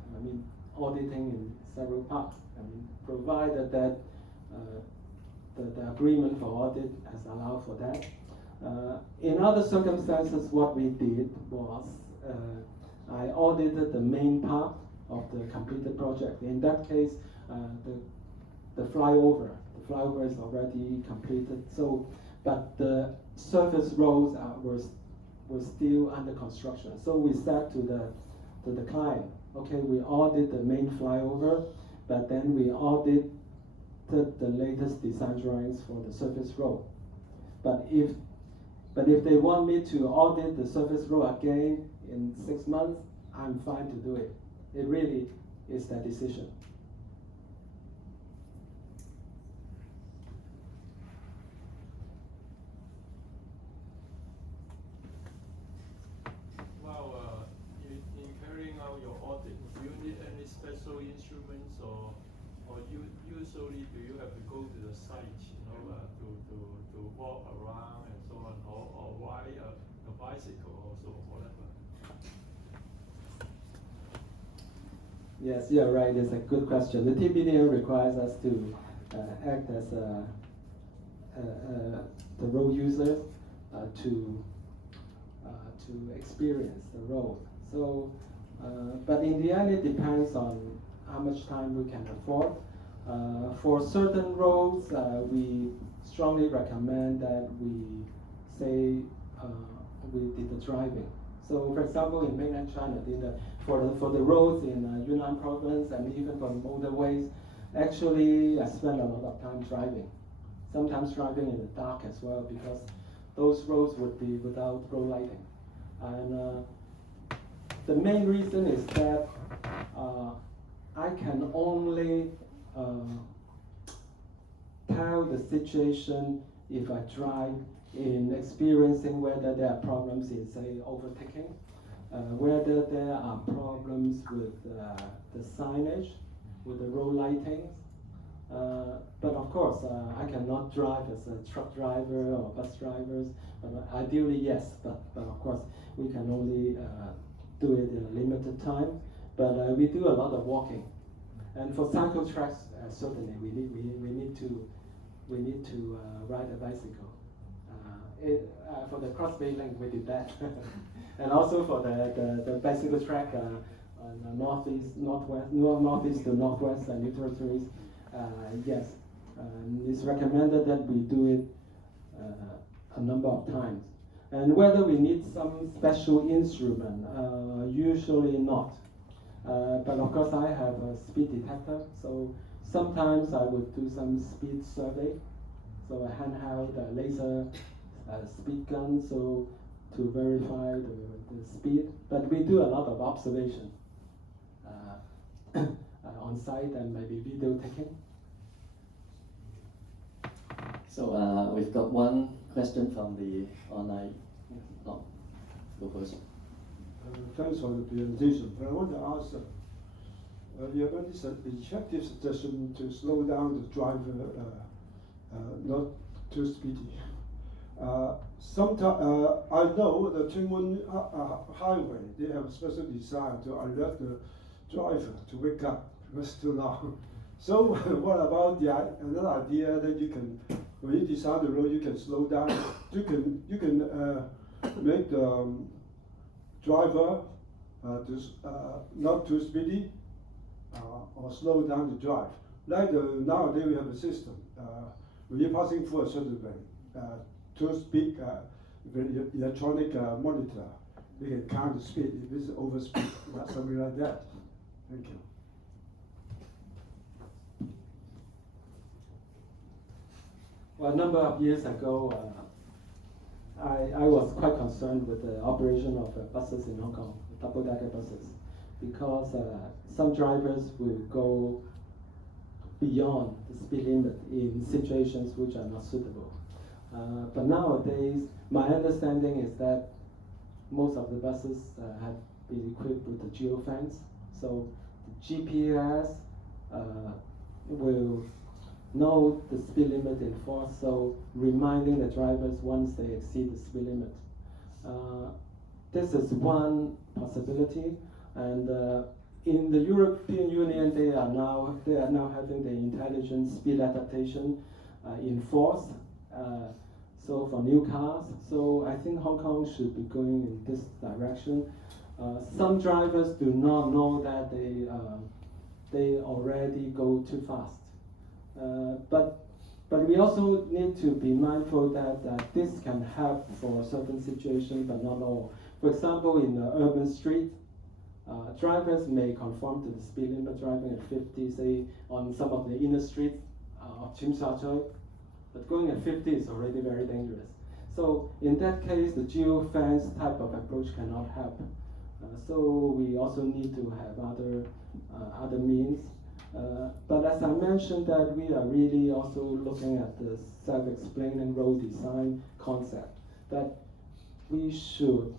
Auditing in several parts. Provided that the agreement for audit has allowed for that. In other circumstances, what we did was I audited the main part of the completed project. In that case, the flyover is already completed. So, but the surface roads were still under construction. So we said to the client, Okay, we audit the main flyover, but then we audit the latest design drawings for the surface road. But if they want me to audit the surface road again in 6 months, I'm fine to do it. It really is their decision. Well, in carrying out your audit, do you need any special instruments, or usually do you have to go to the site, to walk around and so on, or ride a bicycle also, whatever? Yes, you're right. It's a good question. The TPDM requires us to act as the road users to experience the road. So, but in the end, it depends on how much time we can afford. For certain roads, we strongly recommend that we say we did the driving. So, for example, in mainland China, for the roads in Yunnan province and even for motorways, actually I spend a lot of time driving. Sometimes driving in the dark as well, because those roads would be without road lighting. And the main reason is that I can only tell the situation if I drive in experiencing whether there are problems in, say, overtaking, whether there are problems with the signage, with the road lightings. But of course, I cannot drive as a truck driver or bus drivers. Ideally, yes, but of course, we can only do it in a limited time. But we do a lot of walking, and for cycle tracks, certainly we need to ride a bicycle. For the cross link, we did that, and also for the bicycle track on northeast to northwest and new territories. Yes, it's recommended that we do it a number of times. And whether we need some special instrument, usually not. But of course, I have a speed detector, so sometimes I would do some speed survey. So a handheld laser speed gun, so to verify the speed. But we do a lot of observation on site and maybe video taking. So we've got one question from the online. Oh, go first. Thanks for the presentation. But I want to ask, you have any effective suggestion to slow down the driver, not too speedy? Sometimes I know the Tuen highway, they have a special design to alert the driver to wake up because it's too long. So what about another idea that you can, when you design the road, you can slow down. You can make the driver not too speedy or slow down the drive. Like nowadays we have a system. When you're passing through a certain way, to speak with electronic monitor, we can count the speed if it's overspeed, something like that. Thank you. Well, a number of years ago, I was quite concerned with the operation of buses in Hong Kong, double-decker buses, because some drivers will go beyond the speed limit in situations which are not suitable. But nowadays, my understanding is that most of the buses have been equipped with the geofence, so the GPS will know the speed limit in force, so reminding the drivers once they exceed the speed limit. This is one possibility, and in the European Union, they are now having the intelligent speed adaptation in force. So for new cars, so I think Hong Kong should be going in this direction. Some drivers do not know that they already go too fast. But we also need to be mindful that this can help for certain situations, but not all. For example, in the urban street, Drivers may conform to the speed limit, driving at 50, say, on some of the inner streets of Tsim Sha Tsui, but going at 50 is already very dangerous. So in that case, the geo-fence type of approach cannot help. So we also need to have other means. But as I mentioned, that we are really also looking at the self-explaining road design concept, that we should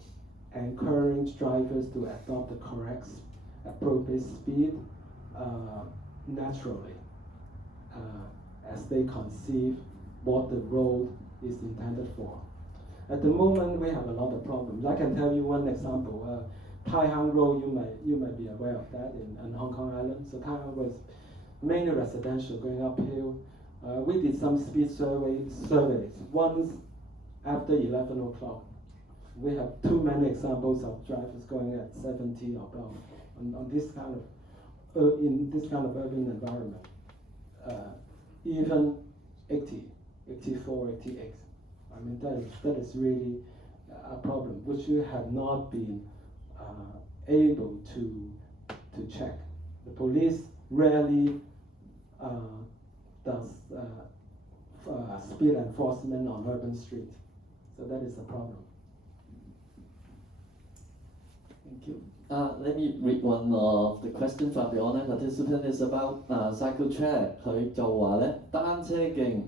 encourage drivers to adopt the correct, appropriate speed naturally, as they conceive what the road is intended for. At the moment, we have a lot of problems. I can tell you one example. Tai Hang Road, you may be aware of that in Hong Kong Island. So Tai Hang was mainly residential, going uphill. We did some speed surveys once after 11 o'clock. We have too many examples of drivers going at 70 or above on this kind of in this kind of urban environment. Even 80, 84, 88. I mean that is really a problem which we have not been able to check. The police rarely does speed enforcement on urban streets, so that is a problem. Thank you. Let me read one of the question from the online participant. Is about cycle track. 佢就話咧，單車徑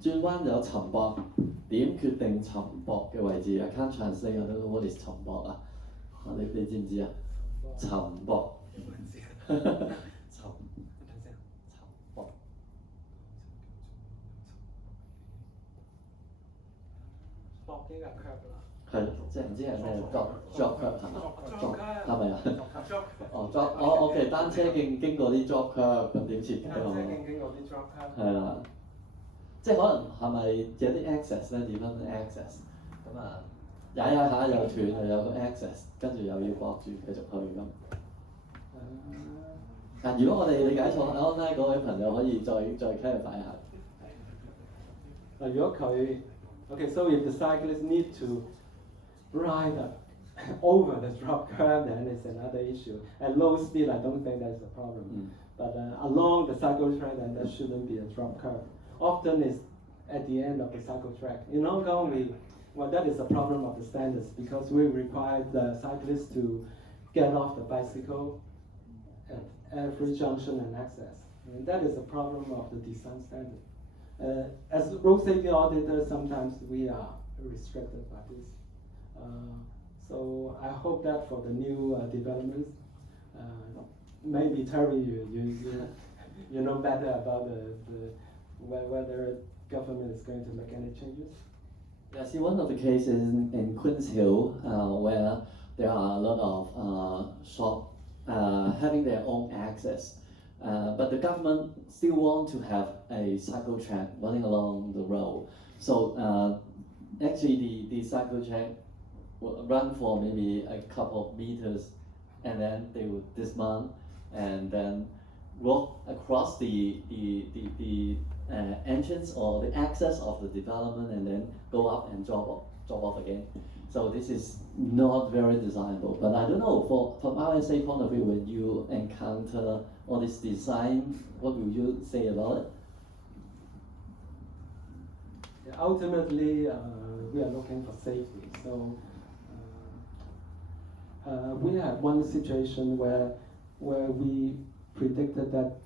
轉彎有沉駁，點決定沉駁嘅位置？I can't translate. I don't know what is 沉駁啊？你知唔知啊？沉駁。沉駁。駁呢個 curve 啦。係，即係唔知係咩 drop curve 係咪？係咪啊？哦 drop， OK， 單車徑經過啲 drop curve， 咁點設計好？單車徑經過啲 drop curve。係啦，即係可能係咪有啲 access 咧？點樣 access？ 咁啊，踩下又斷，又有個 access， 跟住又要駁住繼續去咁。如果我哋理解錯 online 嗰位朋友可以再 clarify 下。如果佢 Okay, so if the cyclist need to ride over the drop curve, then it's another issue. At low speed, I don't think that's a problem. But along the cycle track, then there shouldn't be a drop curve. Often it's at the end of the cycle track. In Hong Kong, that is a problem of the standards because we require the cyclists to get off the bicycle at every junction and access. And that is a problem of the design standard. As road safety auditors, sometimes we are restricted by this. So I hope that for the new developments, maybe Terry, you know better about whether government is going to make any changes. Yeah, see, one of the cases in Queen's Hill where there are a lot of shops having their own access. But the government still want to have a cycle track running along the road. So actually the cycle track will run for maybe a couple of meters and then they would dismount and then walk across the entrance or the access of the development and then go up and drop off again. So this is not very desirable. But I don't know, from RSA point of view, when you encounter all this design, what will you say about it? Yeah, ultimately, we are looking for safety. So we had one situation where we predicted that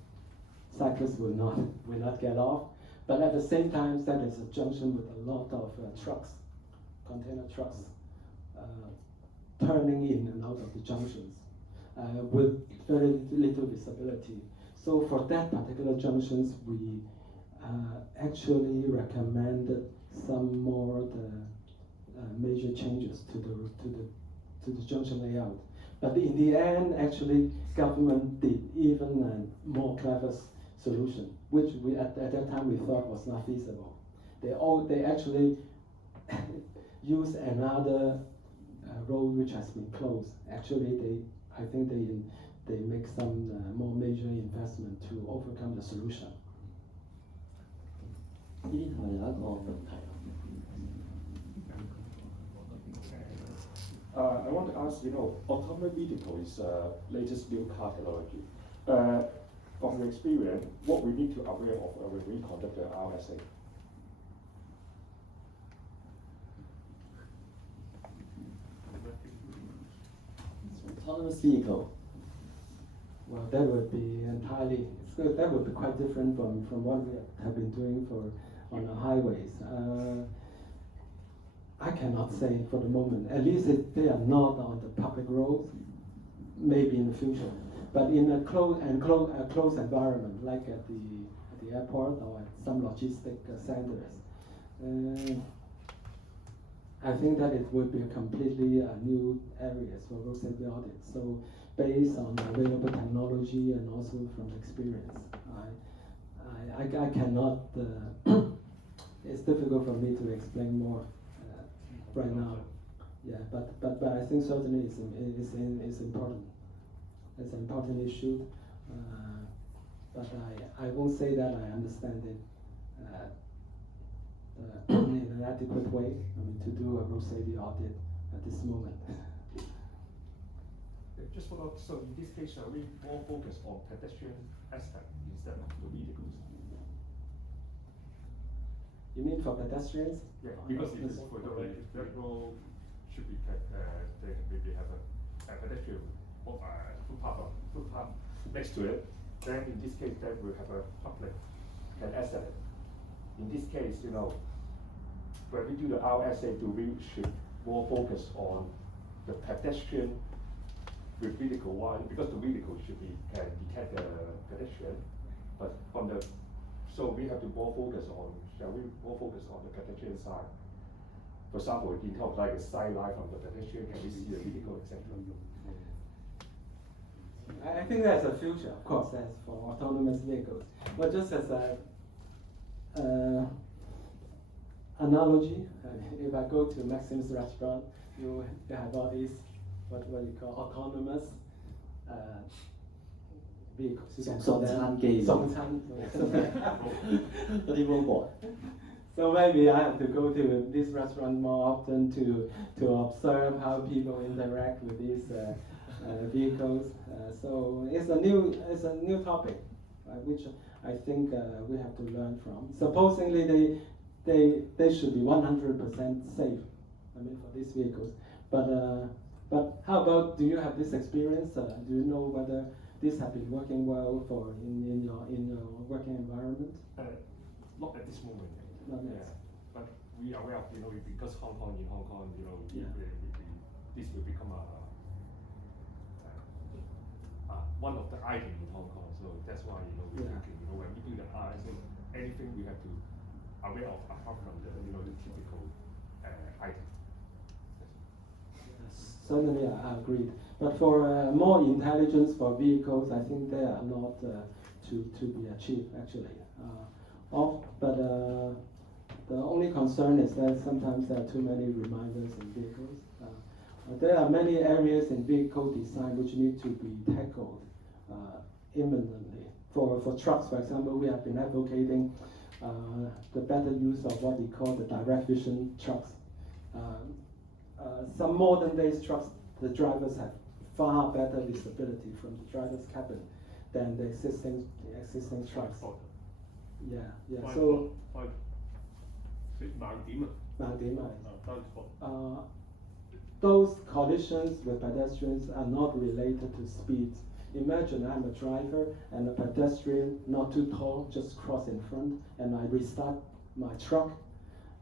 cyclists will not get off, but at the same time, that is a junction with a lot of trucks, container trucks, turning in and out of the junctions with very little visibility. So for that particular junctions, we actually recommended some more major changes to the junction layout. But in the end, actually, government did even a more clever solution, which we at that time we thought was not feasible. They actually use another road which has been closed. Actually, I think they make some more major investment to overcome the solution. 呢啲係咪有一個問題啊？ I want to ask, autonomous vehicle is latest new car technology. From your experience, what we need to aware of when we conduct the RSA? Autonomous vehicle. Well, that would be entirely, that would be quite different from what we have been doing on the highways. I cannot say for the moment. At least they are not on the public roads. Maybe in the future, but in a closed environment, like at the airport or at some logistic centers, I think that it would be a completely new areas for road safety audit. So based on the available technology and also from experience, I cannot. It's difficult for me to explain more right now. Yeah, but I think certainly it's important. It's an important issue, but I won't say that I understand it in an adequate way. To do a road safety audit at this moment. Just follow up. So in this case, are we more focused on pedestrian aspect instead of the vehicles? You mean for pedestrians? Yeah, because it is for the vehicle should be they have a pedestrian footpath next to it. Then in this case, then we have a public can access it. In this case, when we do the RSA, we should more focus on the pedestrian with vehicle one, because the vehicle should can detect the pedestrian, but so we have to more focus on, more focus on the pedestrian side. For example, in terms of like a sideline from the pedestrian, can we see the vehicle, etc.? I think that's a future, of course, as for autonomous vehicles. But just as a analogy, if I go to Maxim's restaurant, you have all these what you call autonomous vehicles. You can call them 送餐 So maybe I have to go to this restaurant more often to observe how people interact with these vehicles. So it's a new topic, which I think we have to learn from. Supposedly they should be 100% safe. For these vehicles, but how about, do you have this experience? Do you know whether this has been working well in your working environment? Not at this moment. Not yet. But we are aware of, because Hong Kong, Yeah. this will become one of the items in Hong Kong. So that's why we're thinking, when we do the RSA, anything we have to aware of apart from the the typical item. Certainly, I agree. But for more intelligence for vehicles, I think they are not to be achieved actually. But the only concern is that sometimes there are too many reminders in vehicles. There are many areas in vehicle design which need to be tackled imminently. For trucks, for example, we have been advocating the better use of what we call the direct vision trucks. Some modern day trucks, the drivers have far better visibility from the driver's cabin than the existing trucks. Yeah. So 盲點啊， those collisions with pedestrians are not related to speed. Imagine I'm a driver and a pedestrian, not too tall, just cross in front, and I restart my truck,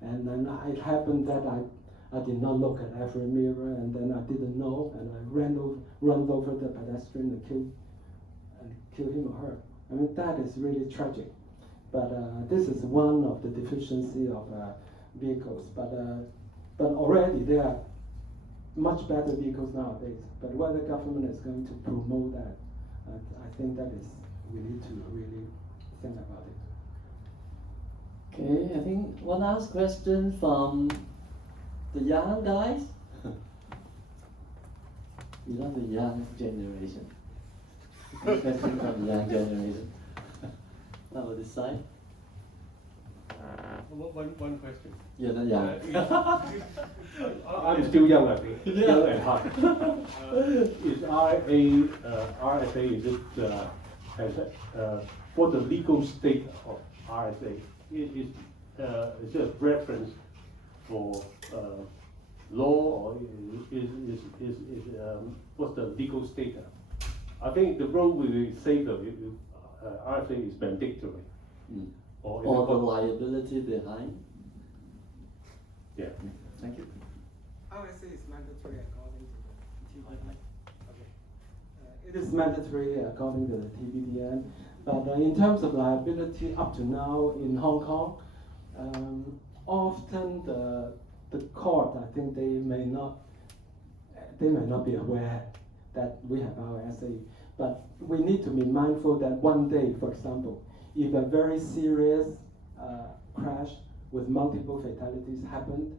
and then it happened that I did not look at every mirror, and then I didn't know, and I run over the pedestrian and kill him or her. That is really tragic. But this is one of the deficiency of vehicles. But already there are much better vehicles nowadays. But whether the government is going to promote that, I think we need to really think about it. Okay, I think one last question from the young guys. You know, the young generation. Question from the young generation. How about this side? One question. Yeah, then, yeah. I'm still young, I think. Yeah. Young at heart. Is RSA, is it, for the legal state of RSA, is it a reference for law, or what's the legal status? I think the role will be safer if RSA is mandatory. Or is the it what- liability behind. Yeah. Thank you. RSA is mandatory according to the TBDN. Okay. It is mandatory according to the TBDN, but in terms of liability up to now in Hong Kong, often the court, I think they may not be aware that we have RSA, but we need to be mindful that one day, for example, if a very serious crash with multiple fatalities happened,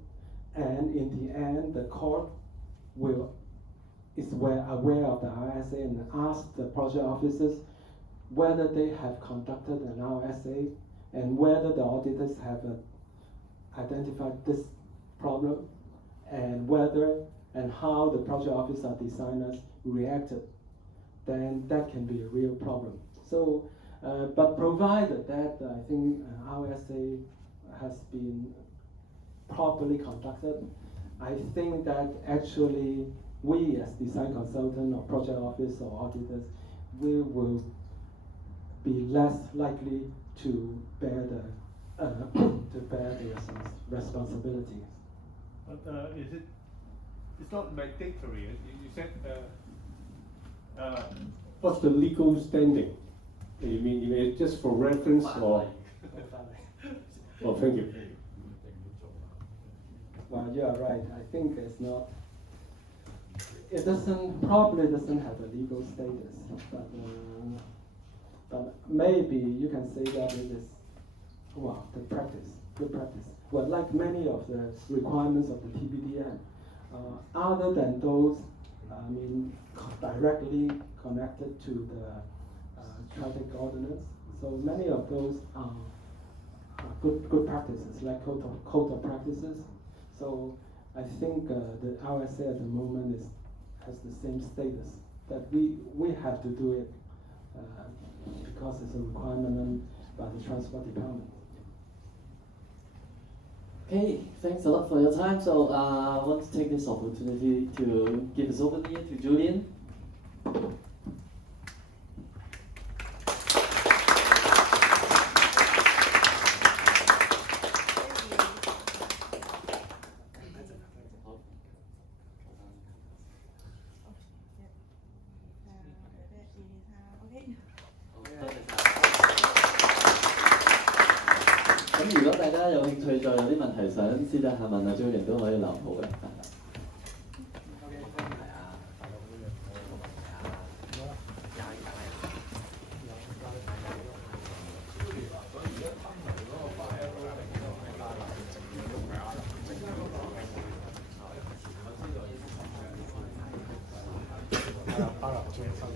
and in the end the court is aware of the RSA and ask the project officers whether they have conducted an RSA and whether the auditors have identified this problem, and whether and how the project officer designers reacted, then that can be a real problem. So, but provided that I think RSA has been properly conducted, I think that actually we as design consultant or project office or auditors, we will be less likely to bear the responsibility. But it's not mandatory. You said, what's the legal standing? You mean it's just for reference or? Oh, thank you. Well, you are right. I think it's not. It probably doesn't have a legal status, but maybe you can say that it is, well, good practice. Well, like many of the requirements of the TBDN, other than those, directly connected to the traffic ordinance. So many of those are good practices, like code of practices. So I think the RSA at the moment has the same status, that we have to do it because it's a requirement by the Transport Department. Okay, thanks a lot for your time. So I want to take this opportunity to give a souvenir to Julian.咁如果大家有興趣，再有啲問題想私底下問阿 Julian 都可以留好嘅。巴拿最後